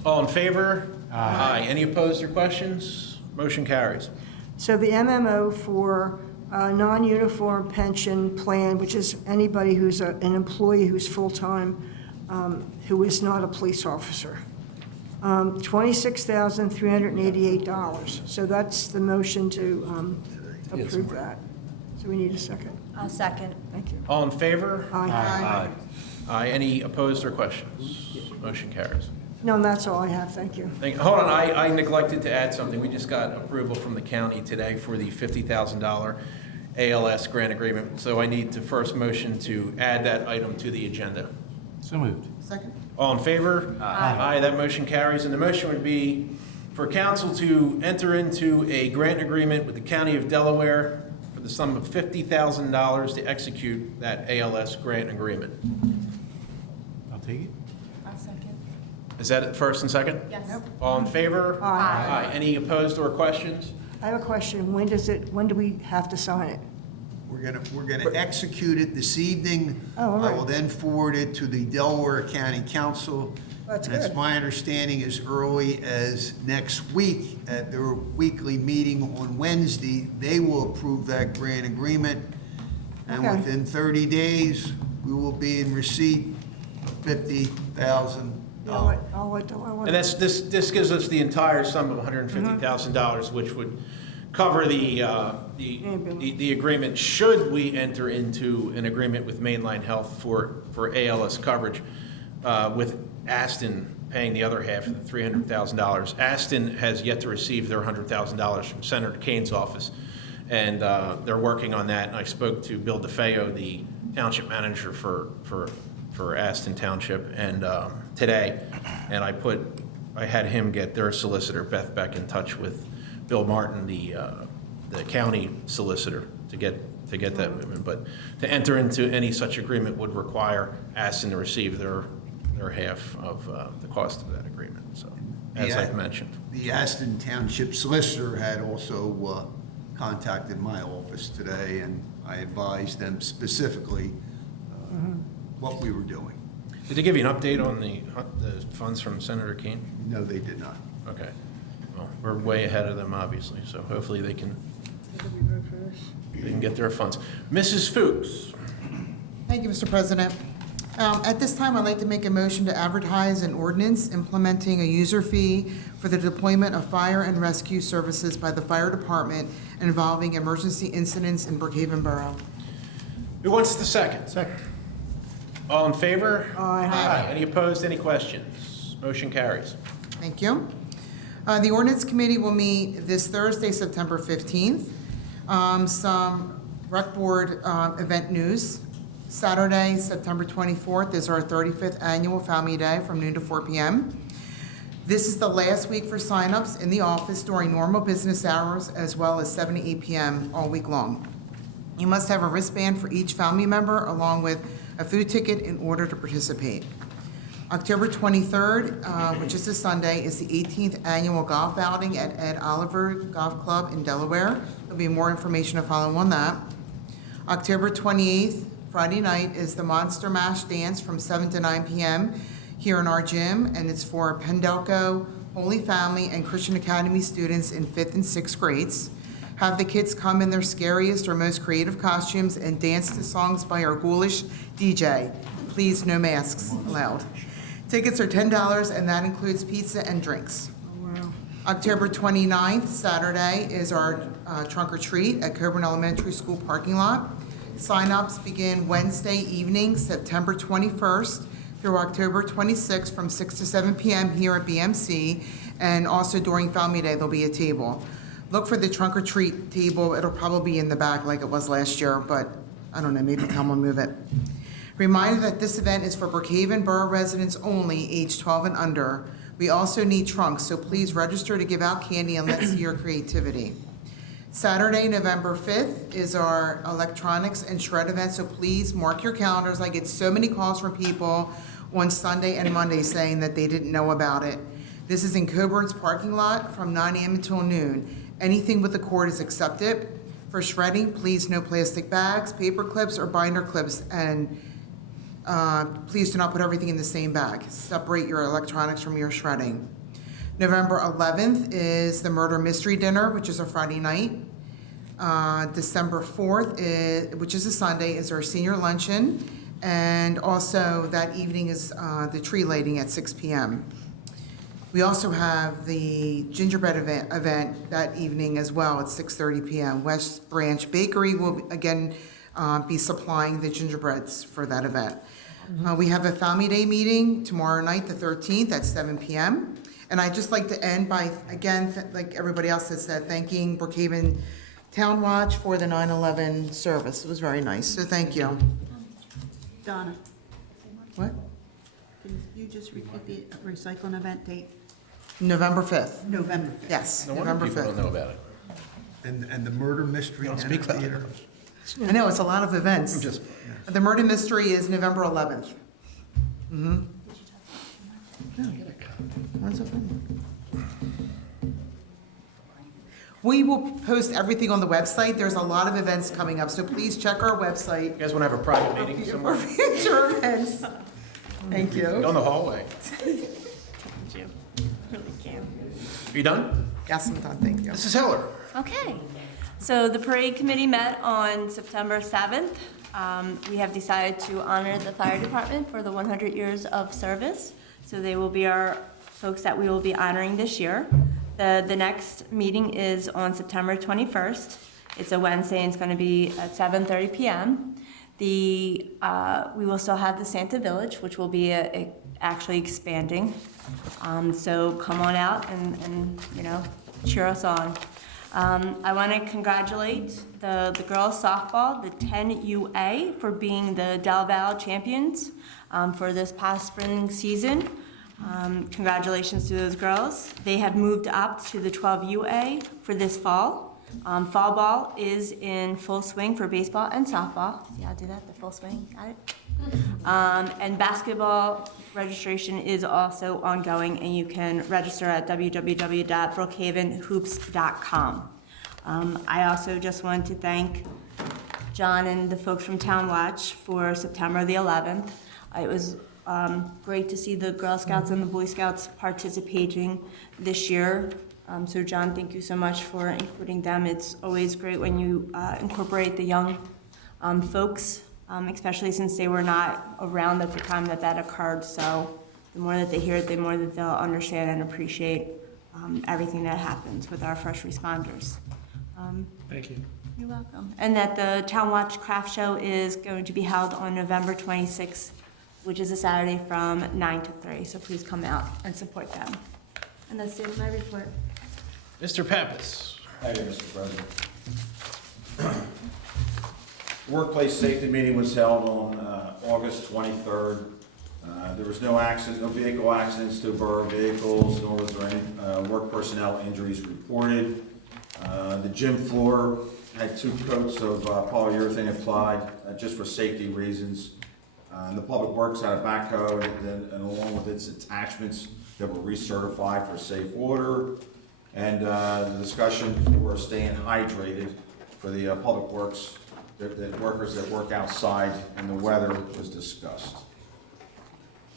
All in favor? Aye. Any opposed or questions? Motion carries. So the MMO for non-uniform pension plan, which is anybody who's an employee who's full-time, who is not a police officer, $26,388. So that's the motion to approve that. So we need a second. I'll second. Thank you. All in favor? Aye. Aye. Any opposed or questions? Motion carries. No, that's all I have. Thank you. Hold on, I neglected to add something. We just got approval from the county today for the $50,000 ALS grant agreement. So I need to first motion to add that item to the agenda. So moved. Second. All in favor? Aye. That motion carries. And the motion would be for council to enter into a grant agreement with the County of Delaware for the sum of $50,000 to execute that ALS grant agreement. I'll take it. I'll second. Is that it, first and second? Yes. All in favor? Aye. Any opposed or questions? I have a question. When do we have to sign it? We're gonna execute it this evening. Oh, all right. I will then forward it to the Delaware County Council. That's And it's good. my understanding as early as next week, at their weekly meeting on Wednesday, they will approve that grant agreement. And Okay. within 30 days, we will be in receipt of $50,000. I'll let And this gives us the entire sum of $150,000, which would cover the agreement, should we enter into an agreement with Mainline Health for ALS coverage, with Aston paying the other half of the $300,000. Aston has yet to receive their $100,000 from Senator Kane's office, and they're working on that. And I spoke to Bill DeFeo, the township manager for Aston Township, and today, and I had him get their solicitor, Beth Beck, in touch with Bill Martin, the county solicitor, to get that movement. But to enter into any such agreement would require Aston to receive their half of the cost of that agreement, so, as I've mentioned. The Aston Township solicitor had also contacted my office today, and I advised them specifically what we were doing. Did they give you an update on the funds from Senator Kane? No, they did not. Okay. Well, we're way ahead of them, obviously, so hopefully they can get their funds. Mrs. Fuchs. Thank you, Mr. President. At this time, I'd like to make a motion to advertise an ordinance implementing a user fee for the deployment of fire and rescue services by the fire department involving emergency incidents in Brookhaven Borough. Who wants the second? Second. All in favor? Aye. Any opposed, any questions? Motion carries. Thank you. The ordinance committee will meet this Thursday, September 15th. Some rec board event news. Saturday, September 24th is our 35th annual Family Day from noon to 4 p.m. This is the last week for signups in the office during normal business hours, as well as 7 to 8 p.m. all week long. You must have a wristband for each family member, along with a food ticket in order to participate. October 23rd, which is a Sunday, is the 18th annual golf outing at Ed Oliver Golf Club in Delaware. There'll be more information to follow on that. October 28th, Friday night, is the Monster Mash Dance from 7 to 9 p.m. here in our gym, and it's for Pendelco, Holy Family, and Christian Academy students in 5th and 6th grades. Have the kids come in their scariest or most creative costumes and dance to songs by our ghoulish DJ. Please, no masks allowed. Tickets are $10, and that includes pizza and drinks. October 29th, Saturday, is our trunk or treat at Coburn Elementary School parking lot. Sign-ups begin Wednesday evening, September 21st through October 26th from 6 to 7 p.m. here at BMC, and also during Family Day, there'll be a table. Look for the trunk or treat table. It'll probably be in the back like it was last year, but I don't know, maybe Tom will move it. Reminder that this event is for Brookhaven Borough residents only, age 12 and under. We also need trunks, so please register to give out candy and let's see your creativity. Saturday, November 5th is our electronics and shred event, so please mark your calendars. I get so many calls from people on Sunday and Monday saying that they didn't know about it. This is in Coburn's parking lot from 9 a.m. until noon. Anything with a cord is accepted. For shredding, please no plastic bags, paper clips, or binder clips, and Please do not put everything in the same bag. Separate your electronics from your shredding. November 11th is the Murder Mystery Dinner, which is a Friday night. December 4th, which is a Sunday, is our senior luncheon. And also that evening is the tree lighting at 6 p.m. We also have the gingerbread event that evening as well at 6:30 p.m. West Branch Bakery will again be supplying the gingerbreads for that event. We have a Family Day meeting tomorrow night, the 13th, at 7 p.m. And I'd just like to end by, again, like everybody else has said, thanking Brookhaven Town Watch for the 9/11 service. It was very nice, so thank you. Donna, What? can you just repeat the recycling event date? November 5th. November 5th. Yes, November 5th. about it. And the murder mystery dinner theater? I know, it's a lot of events. Just, The Murder Mystery is November 11th. Mm-hmm. Where's it from? We will post everything on the website. There's a lot of events coming up, so please check our website You guys want to have a private meeting for somewhere? future events. Thank you. Go in the hallway. Are you done? Yes, I'm done, thank you. Mrs. Heller. Okay, so the parade committee met on September 7th. We have decided to honor the fire department for the 100 years of service. So they will be our folks that we will be honoring this year. The next meeting is on September 21st. It's a Wednesday and it's going to be at 7:30 p.m. We will still have the Santa Village, which will be actually expanding. So come on out and cheer us on. I want to congratulate the girls softball, the 10UA, for being the Del Valle champions for this past spring season. Congratulations to those girls. They have moved up to the 12UA for this fall. Fall ball is in full swing for baseball and softball. See how I do that? The full swing, got it? And basketball registration is also ongoing, and you can register at www.brookhavenhoops.com. I also just wanted to thank John and the folks from Town Watch for September the 11th. It was great to see the Girl Scouts and the Boy Scouts participating this year. So John, thank you so much for including them. It's always great when you incorporate the young folks, especially since they were not around at the time that occurred. So the more that they hear it, the more that they'll understand and appreciate everything that happens with our first responders. Thank you. You're welcome. And that the Town Watch Craft Show is going to be held on November 26th, which is a Saturday from 9 to 3. So please come out and support them. And that's the end of my report. Mr. Pappas. Thank you, Mr. President. Workplace safety meeting was held on August 23rd. There was no accidents, no vehicle accidents to borough vehicles, nor was there any work personnel injuries reported. The gym floor had 2 coats of polyurethane applied just for safety reasons. The Public Works had a backhoe and along with its attachments that were recertified for safe order. And the discussion for staying hydrated for the Public Works, the workers that work outside in the weather was discussed.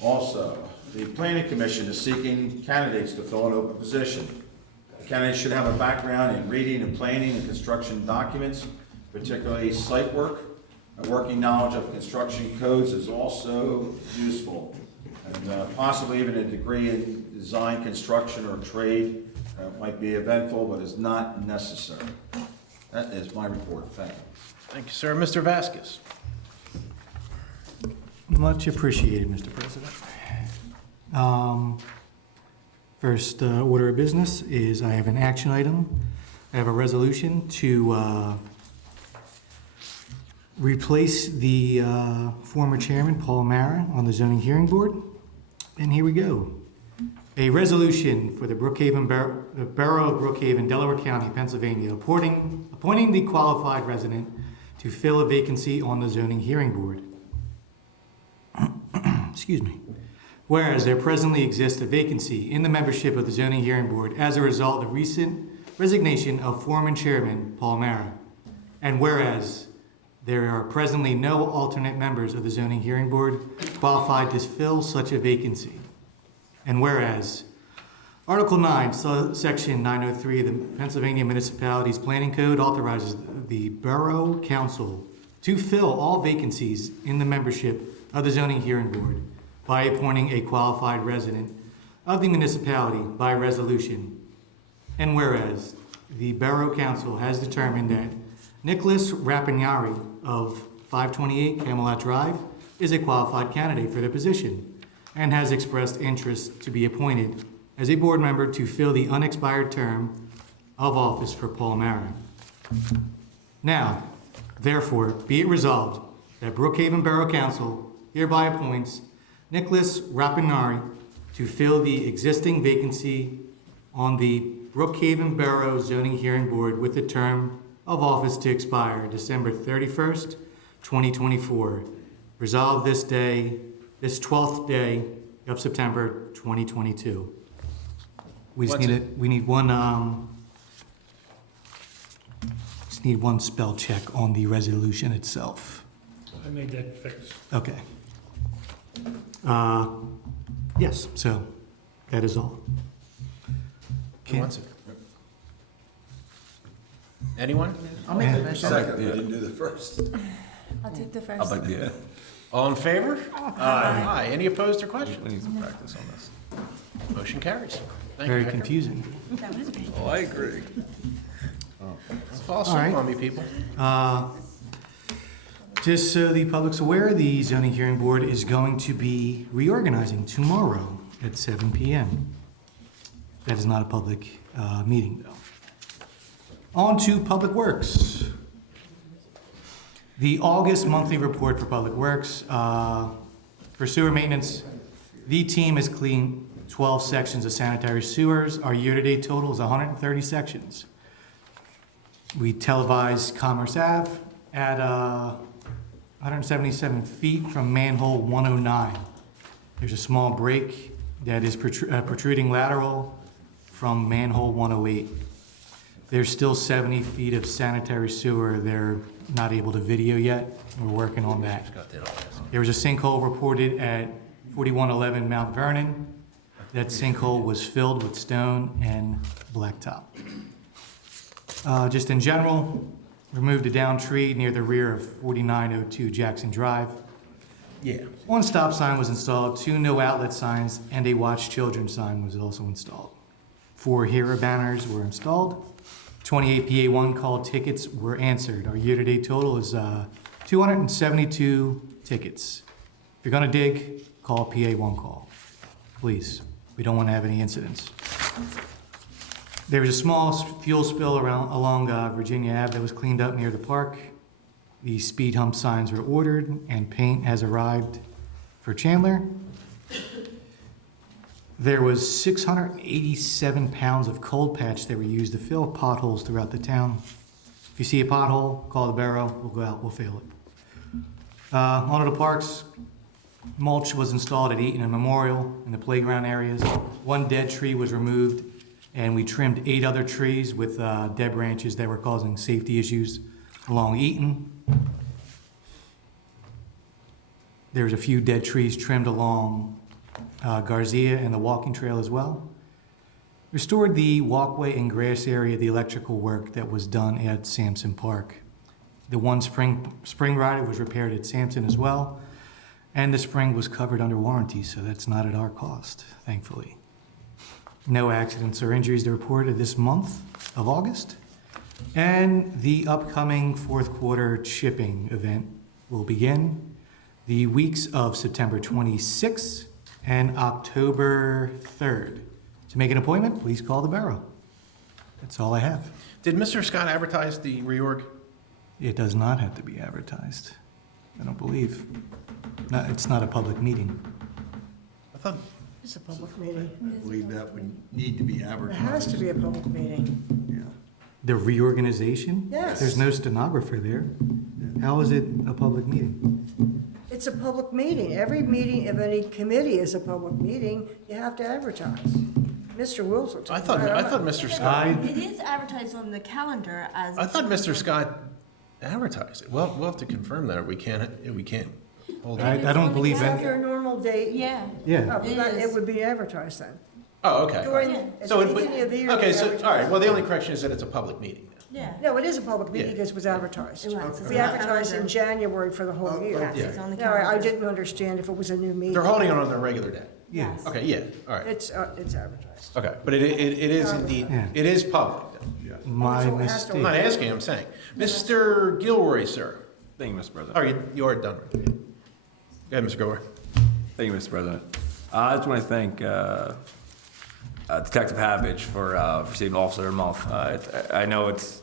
Also, the Planning Commission is seeking candidates to fill an open position. The candidates should have a background in reading and planning and construction documents, particularly site work. A working knowledge of construction codes is also useful, and possibly even a degree in design, construction, or trade might be eventful, but is not necessary. That is my report. Thank you. Thank you, sir. Mr. Vasquez. Much appreciated, Mr. President. First order of business is I have an action item. I have a resolution to replace the former chairman, Paul Mara, on the zoning hearing board. And here we go. A resolution for the Brookhaven the Borough of Brookhaven, Delaware County, Pennsylvania, appointing the qualified resident to fill a vacancy on the zoning hearing board. Excuse me. Whereas there presently exists a vacancy in the membership of the zoning hearing board as a result of the recent resignation of former chairman Paul Mara. And whereas there are presently no alternate members of the zoning hearing board qualified to fill such a vacancy. And whereas Article 9, Section 903 of the Pennsylvania Municipalities Planning Code authorizes the Borough Council to fill all vacancies in the membership of the zoning hearing board by appointing a qualified resident of the municipality by resolution. And whereas the Borough Council has determined that Nicholas Rapignari of 528 Camelot Drive is a qualified candidate for the position and has expressed interest to be appointed as a board member to fill the unexpired term of office for Paul Mara. Now, therefore, be it resolved that Brookhaven Borough Council hereby appoints Nicholas Rapignari to fill the existing vacancy on the Brookhaven Borough Zoning Hearing Board with the term of office to expire December 31st, 2024. Resolved this 12th day of September 2022. We just need one spell check on the resolution itself. I made that fix. Okay. Yes, so that is all. Who wants it? Anyone? I'll make the motion. Second, I didn't do the first. I'll take the first. I'd like to, All in favor? Aye. Any opposed or we questions? need some practice on this. Motion carries. Thank Very you, Hector. confusing. Oh, I agree. Don't fall asleep All right. on me, people. Just so the public's aware, the zoning hearing board is going to be reorganizing tomorrow at 7 p.m. That is not a public meeting, though. On to Public Works. The August monthly report for Public Works. For sewer maintenance, the team has cleaned 12 sections of sanitary sewers. Our year-to-date total is 130 sections. We televised Commerce Ave at 177 feet from manhole 109. There's a small break that is protruding lateral from manhole 108. There's still 70 feet of sanitary sewer they're not able to video yet. We're working on that. There was a sinkhole reported at 4111 Mount Vernon. That sinkhole was filled with stone and blacktop. Just in general, removed a downed tree near the rear of 4902 Jackson Drive. Yeah. One stop sign was installed, 2 no outlet signs, and a watch children sign was also installed. 4 HERA banners were installed. 28 PA1 call tickets were answered. Our year-to-date total is 272 tickets. If you're gonna dig, call PA1 call, please. We don't want to have any incidents. There was a small fuel spill along Virginia Ave that was cleaned up near the park. The speed hump signs were ordered and paint has arrived for Chandler. There was 687 pounds of cold patch that were used to fill potholes throughout the town. If you see a pothole, call the Borough, we'll go out, we'll fill it. On to the parks, mulch was installed at Eaton and Memorial in the playground areas. 1 dead tree was removed, and we trimmed 8 other trees with dead branches that were causing safety issues along Eaton. There's a few dead trees trimmed along Garcia and the walking trail as well. Restored the walkway and grass area, the electrical work that was done at Sampson Park. The 1 spring rider was repaired at Sampson as well, and the spring was covered under warranty, so that's not at our cost, thankfully. No accidents or injuries to report this month of August. And the upcoming 4th quarter chipping event will begin the weeks of September 26th and October 3rd. To make an appointment, please call the Borough. That's all I have. Did Mr. Scott advertise the reorg? It does not have to be advertised, I don't believe. No, it's not a public meeting. I thought, It's a public meeting. I believe that would need to be It advertised. has to be a public meeting. Yeah. The reorganization? Yes. There's no stenographer there. How is it a public meeting? It's a public meeting. Every meeting of any committee is a public meeting. You have to advertise. Mr. Wills will tell I you thought that. Mr. Scott, It is advertised on the calendar as. I thought Mr. Scott Advertise it. Well, we'll have to confirm that. We can't hold it. I don't believe Have any, your normal date. Yeah. yeah. It would be advertised then. Oh, okay. During, at So the it would, beginning of the year. okay, so, advertise. all right, well, the only correction is that it's a public meeting. Yeah. No, it is a public meeting Yeah. because it was advertised. It was. We advertised in January for the whole year. Yeah. It's on the No, I calendar. didn't understand if it was a new meeting. They're holding it on their regular day. Yes. Okay, yeah, all right. It's advertised. Okay, but it is indeed, Yeah. it is public then. My So it has to- I'm mistake. not asking, I'm saying. Mr. Gilroy, sir. Thank you, Mr. President. Oh, you are done. Go ahead, Mr. Gilroy. Thank you, Mr. President. I just want to thank Detective Havage for receiving Officer of the Month. I know it's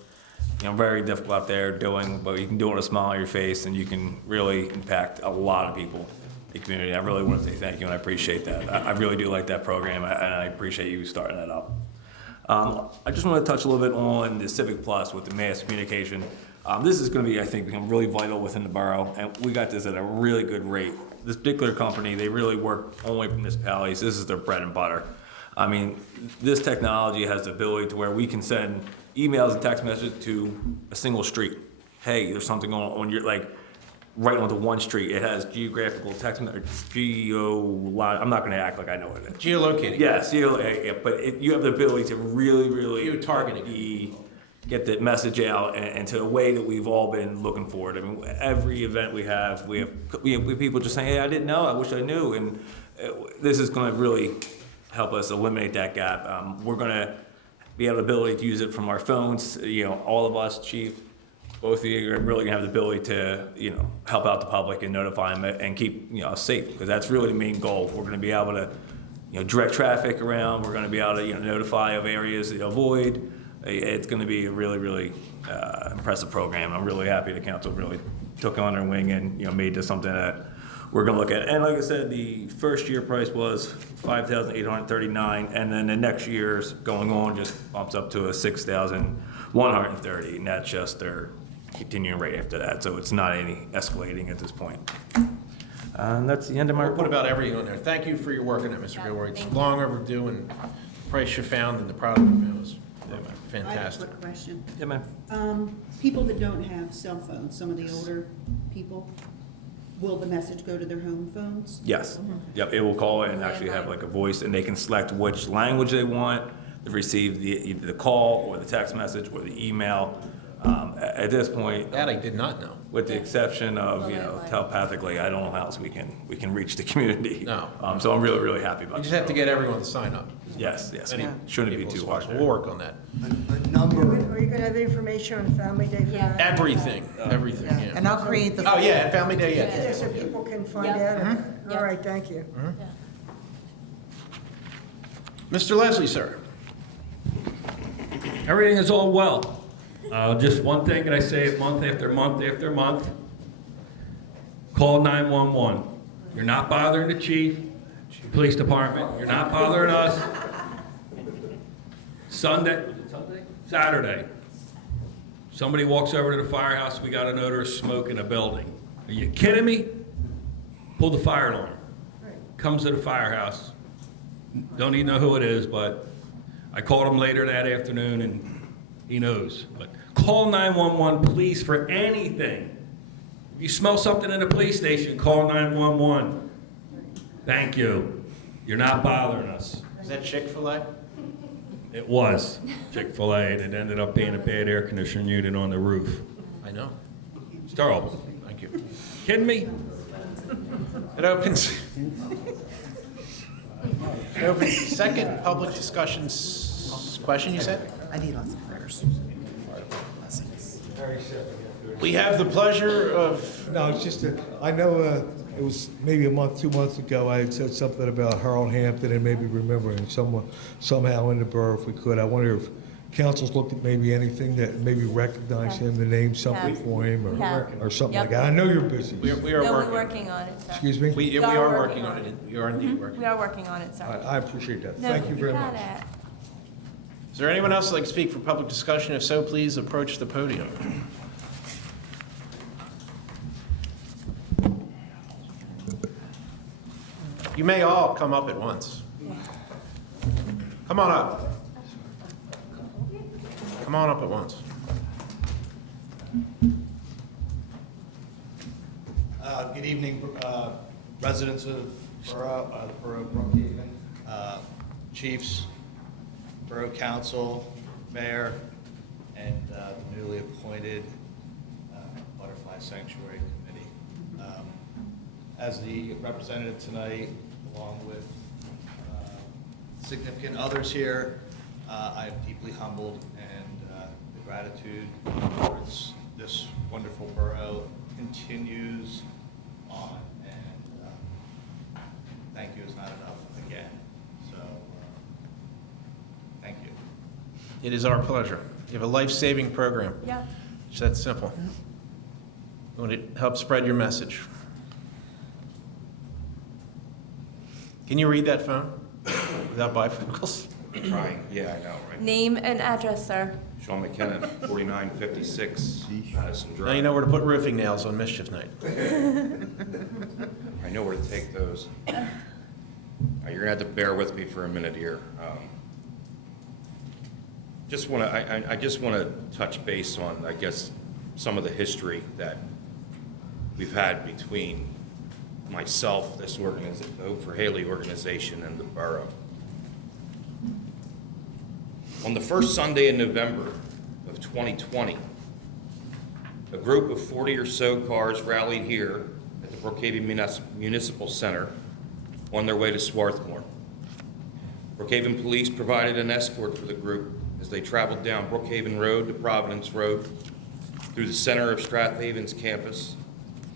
very difficult out there doing, but you can do it with a smile on your face, and you can really impact a lot of people in the community. I really want to say thank you, and I appreciate that. I really do like that program, and I appreciate you starting that up. I just want to touch a little bit on the Civic Plus with the mass communication. This is going to be, I think, become really vital within the borough, and we got this at a really good rate. This particular company, they really work only with municipalities. This is their bread and butter. I mean, this technology has the ability to where we can send emails and text messages to a single street. Hey, there's something going on your, like, right onto one street. It has geographical text, I'm not going to act like I know what it is. Geolocating. Yes, but you have the ability to really Geo-targeting. get the message out and to a way that we've all been looking forward. I mean, every event we have people just saying, hey, I didn't know, I wish I knew, and this is going to really help us eliminate that gap. We're going to be able the ability to use it from our phones. All of us, Chief, both of you are really going to have the ability to, help out the public and notify them and keep, us safe, because that's really the main goal. We're going to be able to, direct traffic around. We're going to be able to, notify of areas to avoid. It's going to be a really, really impressive program. I'm really happy the council really took on their wing and, made this something that we're going to look at. And like I said, the first year price was $5,839, and then the next year's going on just bumps up to $6,130, and that's just their continuing rate after that. So it's not any escalating at this point. And that's the end of my We'll put report. about everything on there. Thank you for your work on that, Mr. Gilroy. It's long overdue, and the price you found and the product you found was I have a fantastic. quick question. Yeah, man. People that don't have cell phones, some of the older people, will the message go to their home phones? Yes. Yep, it will call and actually have like a voice, and they can select which language they want to receive either the call or the text message or the email. At this point, That I did not know. with the exception of, telepathically, I don't know how else we can reach the community. No. So I'm really, really happy about You it. just have to get everyone to sign up. Yes, we Any shouldn't be people too as hard. possible. We'll work on that. A number, Are you gonna have information on Family Day for that? Everything, everything, And yeah. I'll create the. Oh, yeah, Family Day, Yeah, yeah. so people can find out. Mm-hmm. All right, thank you. Mr. Leslie, sir. Everything is all well. Just one thing that I say month after month after month, call 911. You're not bothering the chief, police department, you're not bothering us. Saturday, somebody walks over to the firehouse, we got an odor of smoke in a building. Are you kidding me? Pull the fire alarm. Comes to the firehouse. Don't even know who it is, but I called him later that afternoon and he knows. But call 911, please, for anything. If you smell something in the police station, call 911. Thank you. You're not bothering us. Is that Chick-fil-A? It was Chick-fil-A, and it ended up being a bad air conditioning unit on the roof. I know. It's terrible. Thank you. Kidding me? It opens. It opens second public discussions question, you said? I need lots of prayers. We have the pleasure of, No, it's just that, I know it was maybe a month, 2 months ago, I had said something about Harold Hampton and maybe remembering someone somehow in the borough if we could. I wonder if council's looked at maybe anything that maybe recognize him, to name something for him or something like that. I know you're busy. we are No, we're working. working on it, sir. Excuse me? We are working on it. We are indeed working. We are working on it, sir. I appreciate that. No, Thank you very got much. it. Is there anyone else that'd like to speak for public discussion? If so, please approach the podium. You may all come up at once. Come on up. Come on up at once. Good evening, residents of Borough, the Borough of Brookhaven, chiefs, Borough Council, Mayor, and the newly appointed Butterfly Sanctuary Committee. As the representative tonight, along with significant others here, I am deeply humbled, and the gratitude towards this wonderful borough continues on, and thank you is not enough again. So, thank you. It is our pleasure. You have a life-saving program. Yeah. It's that simple. We want to help spread your message. Can you read that phone without bifocals? Trying, yeah, I know, right? Name and address, sir. Sean McKinnon, 4956 Madison Drive. Now you know where to put roofing nails on mischief night. I know where to take those. You're gonna have to bear with me for a minute here. I just wanna touch base on, I guess, some of the history that we've had between myself, this organization, the Hope for Haley organization, and the borough. On the first Sunday in November of 2020, a group of 40 or so cars rallied here at the Brookhaven Municipal Center on their way to Swarthmore. Brookhaven Police provided an escort for the group as they traveled down Brookhaven Road to Providence Road, through the center of Strathaven's campus,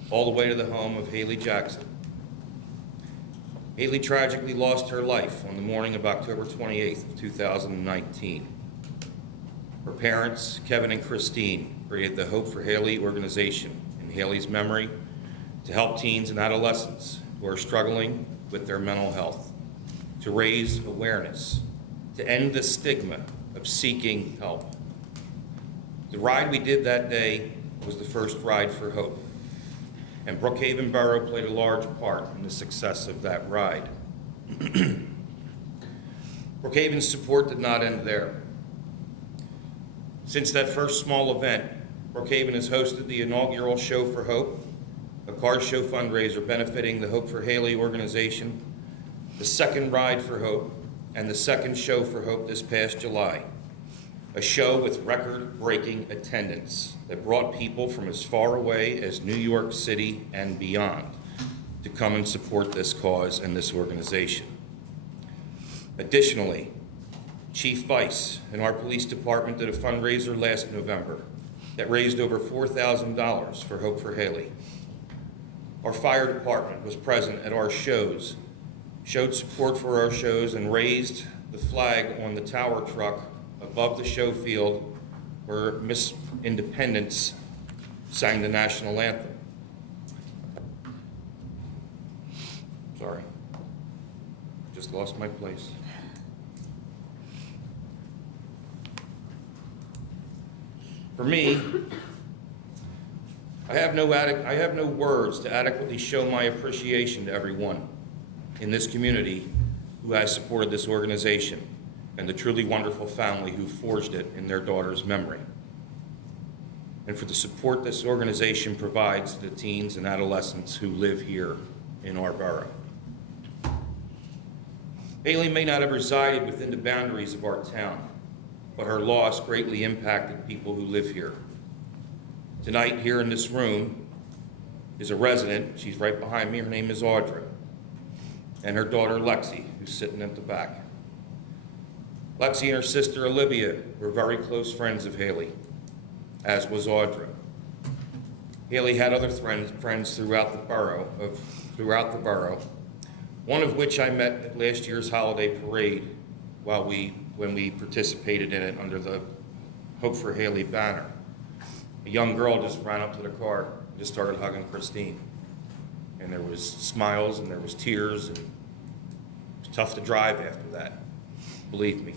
all the way to the home of Haley Jackson. Haley tragically lost her life on the morning of October 28th of 2019. Her parents, Kevin and Christine, created the Hope for Haley organization in Haley's memory to help teens and adolescents who are struggling with their mental health, to raise awareness, to end the stigma of seeking help. The ride we did that day was the first ride for hope, and Brookhaven Borough played a large part in the success of that ride. Brookhaven's support did not end there. Since that first small event, Brookhaven has hosted the inaugural Show for Hope, a car show fundraiser benefiting the Hope for Haley organization, the second Ride for Hope, and the second Show for Hope this past July. A show with record-breaking attendance that brought people from as far away as New York City and beyond to come and support this cause and this organization. Additionally, Chief Vice in our police department did a fundraiser last November that raised over $4,000 for Hope for Haley. Our fire department was present at our shows, showed support for our shows, and raised the flag on the tower truck above the show field where Miss Independence sang the national anthem. Sorry, just lost my place. For me, I have no words to adequately show my appreciation to everyone in this community who has supported this organization and the truly wonderful family who forged it in their daughter's memory, and for the support this organization provides to the teens and adolescents who live here in our borough. Haley may not have resided within the boundaries of our town, but her loss greatly impacted people who live here. Tonight, here in this room, is a resident. She's right behind me. Her name is Audra, and her daughter, Lexi, who's sitting at the back. Lexi and her sister, Olivia, were very close friends of Haley, as was Audra. Haley had other friends throughout the borough, one of which I met at last year's holiday parade when we participated in it under the Hope for Haley banner. A young girl just ran up to the car and just started hugging Christine. And there was smiles and there was tears, and it was tough to drive after that, believe me.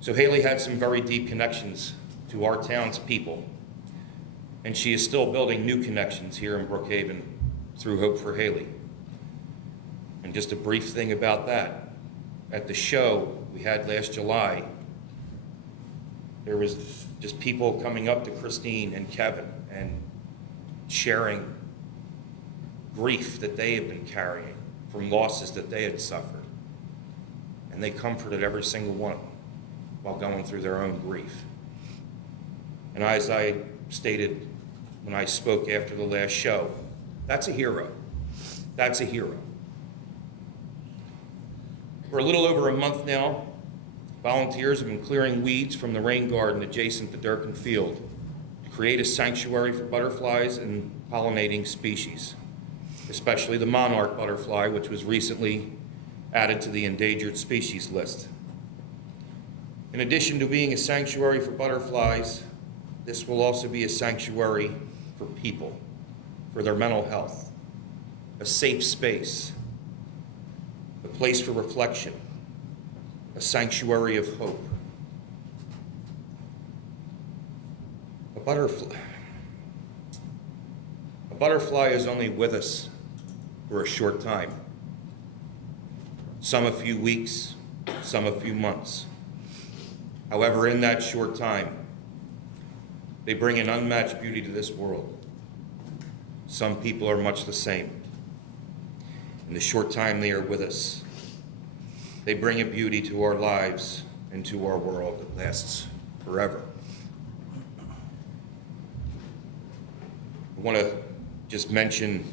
So Haley had some very deep connections to our town's people, and she is still building new connections here in Brookhaven through Hope for Haley. And just a brief thing about that, at the show we had last July, there was just people coming up to Christine and Kevin and sharing grief that they have been carrying from losses that they had suffered. And they comforted every single one while going through their own grief. And as I stated when I spoke after the last show, that's a hero. That's a hero. For a little over a month now, volunteers have been clearing weeds from the rain garden adjacent to Durkin Field to create a sanctuary for butterflies and pollinating species, especially the monarch butterfly, which was recently added to the endangered species list. In addition to being a sanctuary for butterflies, this will also be a sanctuary for people, for their mental health, a safe space, a place for reflection, a sanctuary of hope. A butterfly is only with us for a short time. Some a few weeks, some a few months. However, in that short time, they bring an unmatched beauty to this world. Some people are much the same. In the short time they are with us, they bring a beauty to our lives and to our world that lasts forever. I want to just mention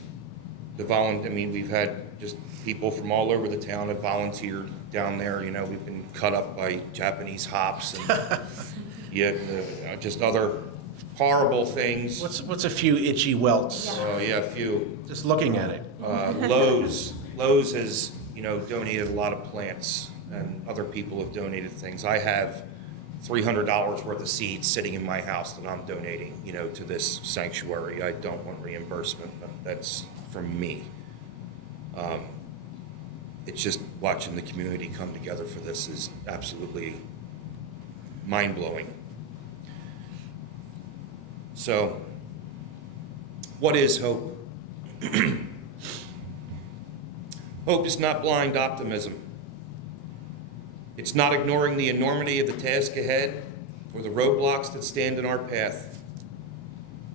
we've had just people from all over the town have volunteered down there. You know, we've been cut up by Japanese hops and just other horrible things. What's a few itchy welts? Oh, yeah, a few. Just looking at it. Lowe's has, donated a lot of plants, and other people have donated things. I have $300 worth of seeds sitting in my house that I'm donating, to this sanctuary. I don't want reimbursement, but that's from me. It's just watching the community come together for this is absolutely mind-blowing. So, what is hope? Hope is not blind optimism. It's not ignoring the enormity of the task ahead or the roadblocks that stand in our path.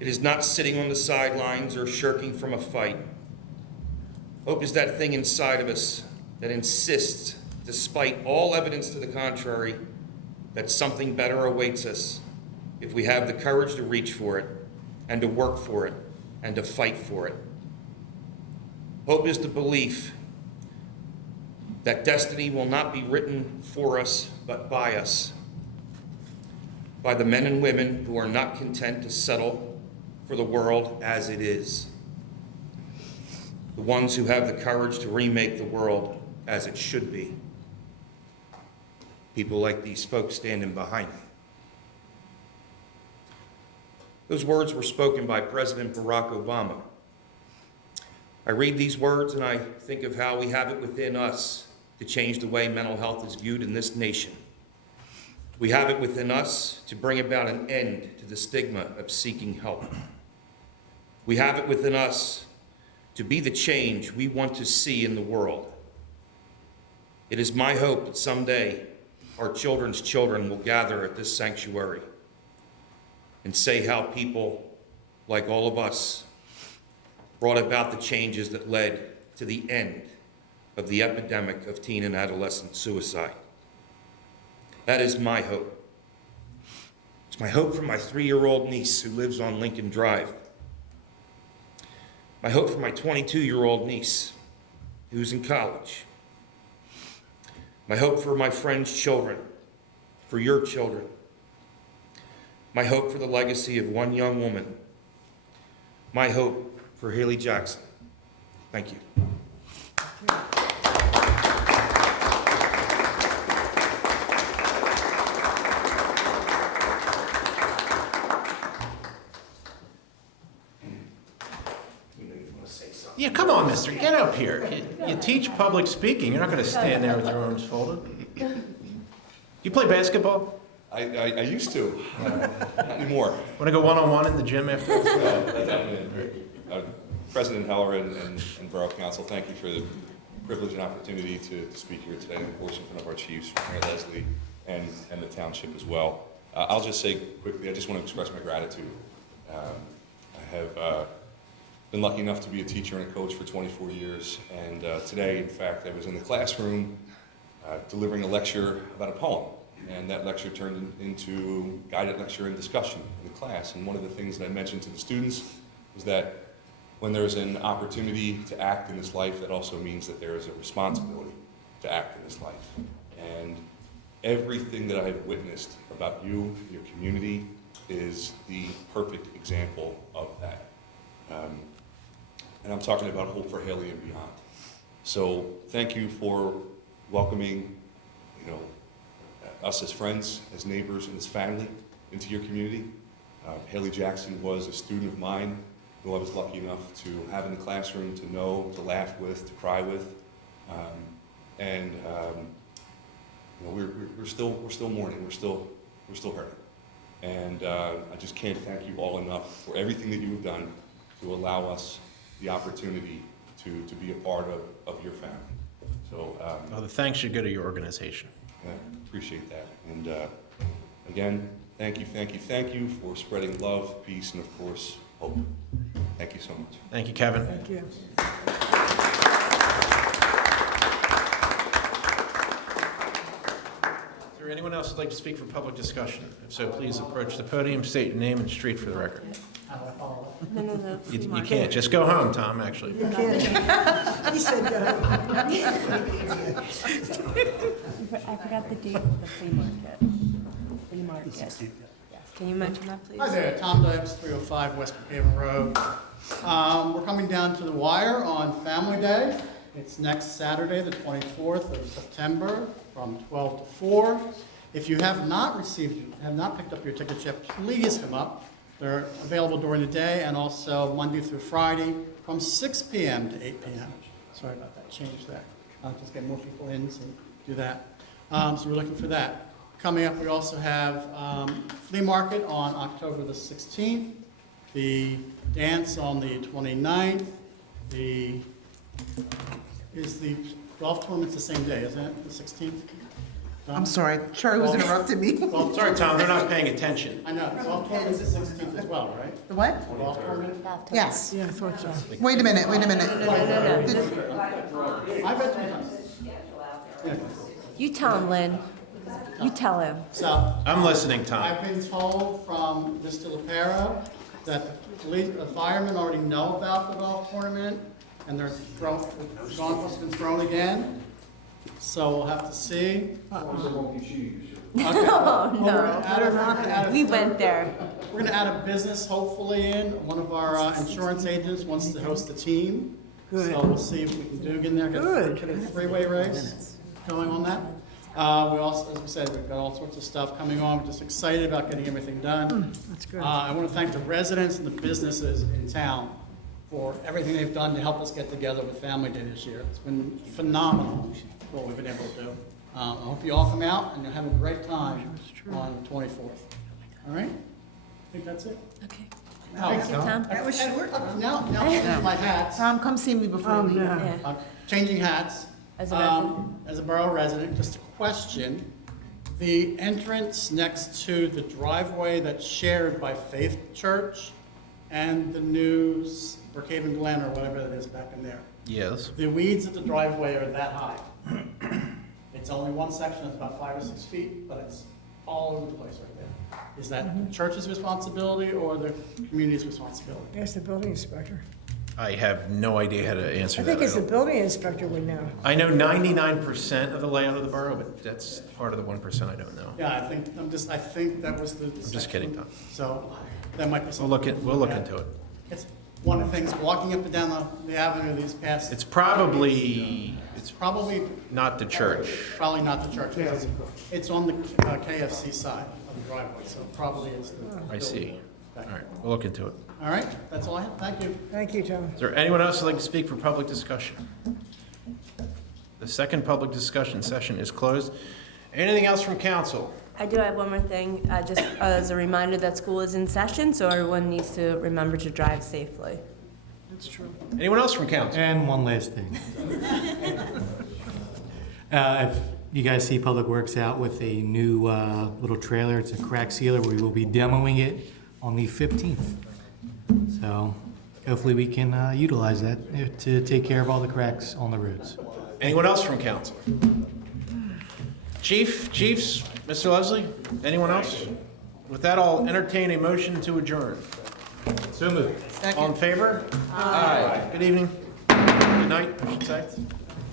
It is not sitting on the sidelines or shirking from a fight. Hope is that thing inside of us that insists, despite all evidence to the contrary, that something better awaits us if we have the courage to reach for it and to work for it and to fight for it. Hope is the belief that destiny will not be written for us, but by us, by the men and women who are not content to settle for the world as it is, the ones who have the courage to remake the world as it should be. People like these folks standing behind me. Those words were spoken by President Barack Obama. I read these words and I think of how we have it within us to change the way mental health is viewed in this nation. We have it within us to bring about an end to the stigma of seeking help. We have it within us to be the change we want to see in the world. It is my hope that someday our children's children will gather at this sanctuary and say how people like all of us brought about the changes that led to the end of the epidemic of teen and adolescent suicide. That is my hope. It's my hope for my 3-year-old niece who lives on Lincoln Drive. My hope for my 22-year-old niece who's in college. My hope for my friend's children, for your children. My hope for the legacy of one young woman. My hope for Haley Jackson. Thank you. Yeah, come on, mister, get up here. You teach public speaking, you're not gonna stand there with your arms folded. You play basketball? I used to, not anymore. Wanna go one-on-one in the gym after this? President Heller and Borough Council, thank you for the privilege and opportunity to speak here today, and of course in front of our chiefs, Mayor Leslie, and the township as well. I'll just say quickly, I just want to express my gratitude. I have been lucky enough to be a teacher and a coach for 24 years. And today, in fact, I was in the classroom delivering a lecture about a poem. And that lecture turned into guided lecture and discussion in the class. And one of the things that I mentioned to the students was that when there's an opportunity to act in this life, that also means that there is a responsibility to act in this life. And everything that I've witnessed about you, your community, is the perfect example of that. And I'm talking about Hope for Haley and beyond. So thank you for welcoming, us as friends, as neighbors, and as family into your community. Haley Jackson was a student of mine who I was lucky enough to have in the classroom, to know, to laugh with, to cry with. We're still mourning, we're still hurting. And I just can't thank you all enough for everything that you have done to allow us the opportunity to be a part of your family. So, Well, the thanks should go to your organization. I appreciate that. And again, thank you for spreading love, peace, and of course, hope. Thank you so much. Thank you, Kevin. Thank you. Is there anyone else who'd like to speak for public discussion? If so, please approach the podium, state your name and street for the record. No. You can't. Just go home, Tom, actually. You can't. He said that. I forgot the date of the flea market. Flea market. Yes. Can you mention that, please? Hi there, Tom Dykes, 305 West Brookhaven Road. We're coming down to the wire on Family Day. It's next Saturday, the 24th of September, from 12 to 4. If you have not picked up your tickets yet, please come up. They're available during the day and also Monday through Friday from 6 p.m. to 8 p.m. Sorry about that, change that. Just get more people in, so do that. So we're looking for that. Coming up, we also have flea market on October the 16th, the dance on the 29th, the golf tournament's the same day, isn't it, the 16th? I'm sorry, Charlie was interrupting me. Well, sorry, Tom, they're not paying attention. I know, golf tournament's the 16th as well, right? The what? Golf tournament? Yes. Yeah, I thought so. Wait a minute. I've been to the You tell him, Lynn. You tell him. So. I'm listening, Tom. I've been told from Mr. LaPero that the firemen already know about the golf tournament, and the gauntlet's been thrown again. So we'll have to see. No. We went there. We're going to add a business, hopefully, in. One of our insurance agents wants to host a team. Good. So we'll see if we can do it in there. Good. Get a three-way race going on that. We also, as we said, we've got all sorts of stuff coming on. We're just excited about getting everything done. That's good. I want to thank the residents and the businesses in town for everything they've done to help us get together with Family Day this year. It's been phenomenal what we've been able to do. I hope you all come out and you'll have a great time on the 24th. All right? I think that's it. Okay. Thank you, Tom. That was short. Now my hats. Tom, come see me before you leave. Yeah. Changing hats. As a resident. As a borough resident, just a question. The entrance next to the driveway that's shared by Faith Church and the new Brookhaven Glen or whatever that is back in there. Yes. The weeds at the driveway are that high. It's only one section, it's about 5 or 6 feet, but it's all over the place right there. Is that the church's responsibility or the community's responsibility? Ask the building inspector. I have no idea how to answer I that. think it's the building inspector would know. I know 99% of the layout of the borough, but that's part of the 1% I don't know. Yeah, I think that was the. I'm just kidding, Tom. So that might be something. We'll look into it. It's one of the things, walking up and down the avenue these past. It's probably not the church. Probably not the church. It's on the KFC side of the driveway, so probably is the. I see. All right, we'll look into it. All right, that's all I have. Thank you. Thank you, Tom. Is there anyone else who'd like to speak for public discussion? The second public discussion session is closed. Anything else from council? I do have one more thing, just as a reminder that school is in session, so everyone needs to remember to drive safely. That's true. Anyone else from council? And one last thing. If you guys see Public Works out with a new little trailer, it's a crack sealer. We will be demoing it on the 15th. So hopefully we can utilize that to take care of all the cracks on the roads. Anyone else from council? Chiefs, Mr. Leslie, anyone else? With that, I'll entertain a motion to adjourn. So moved. All in favor? Aye. Good evening. Good night, I should say.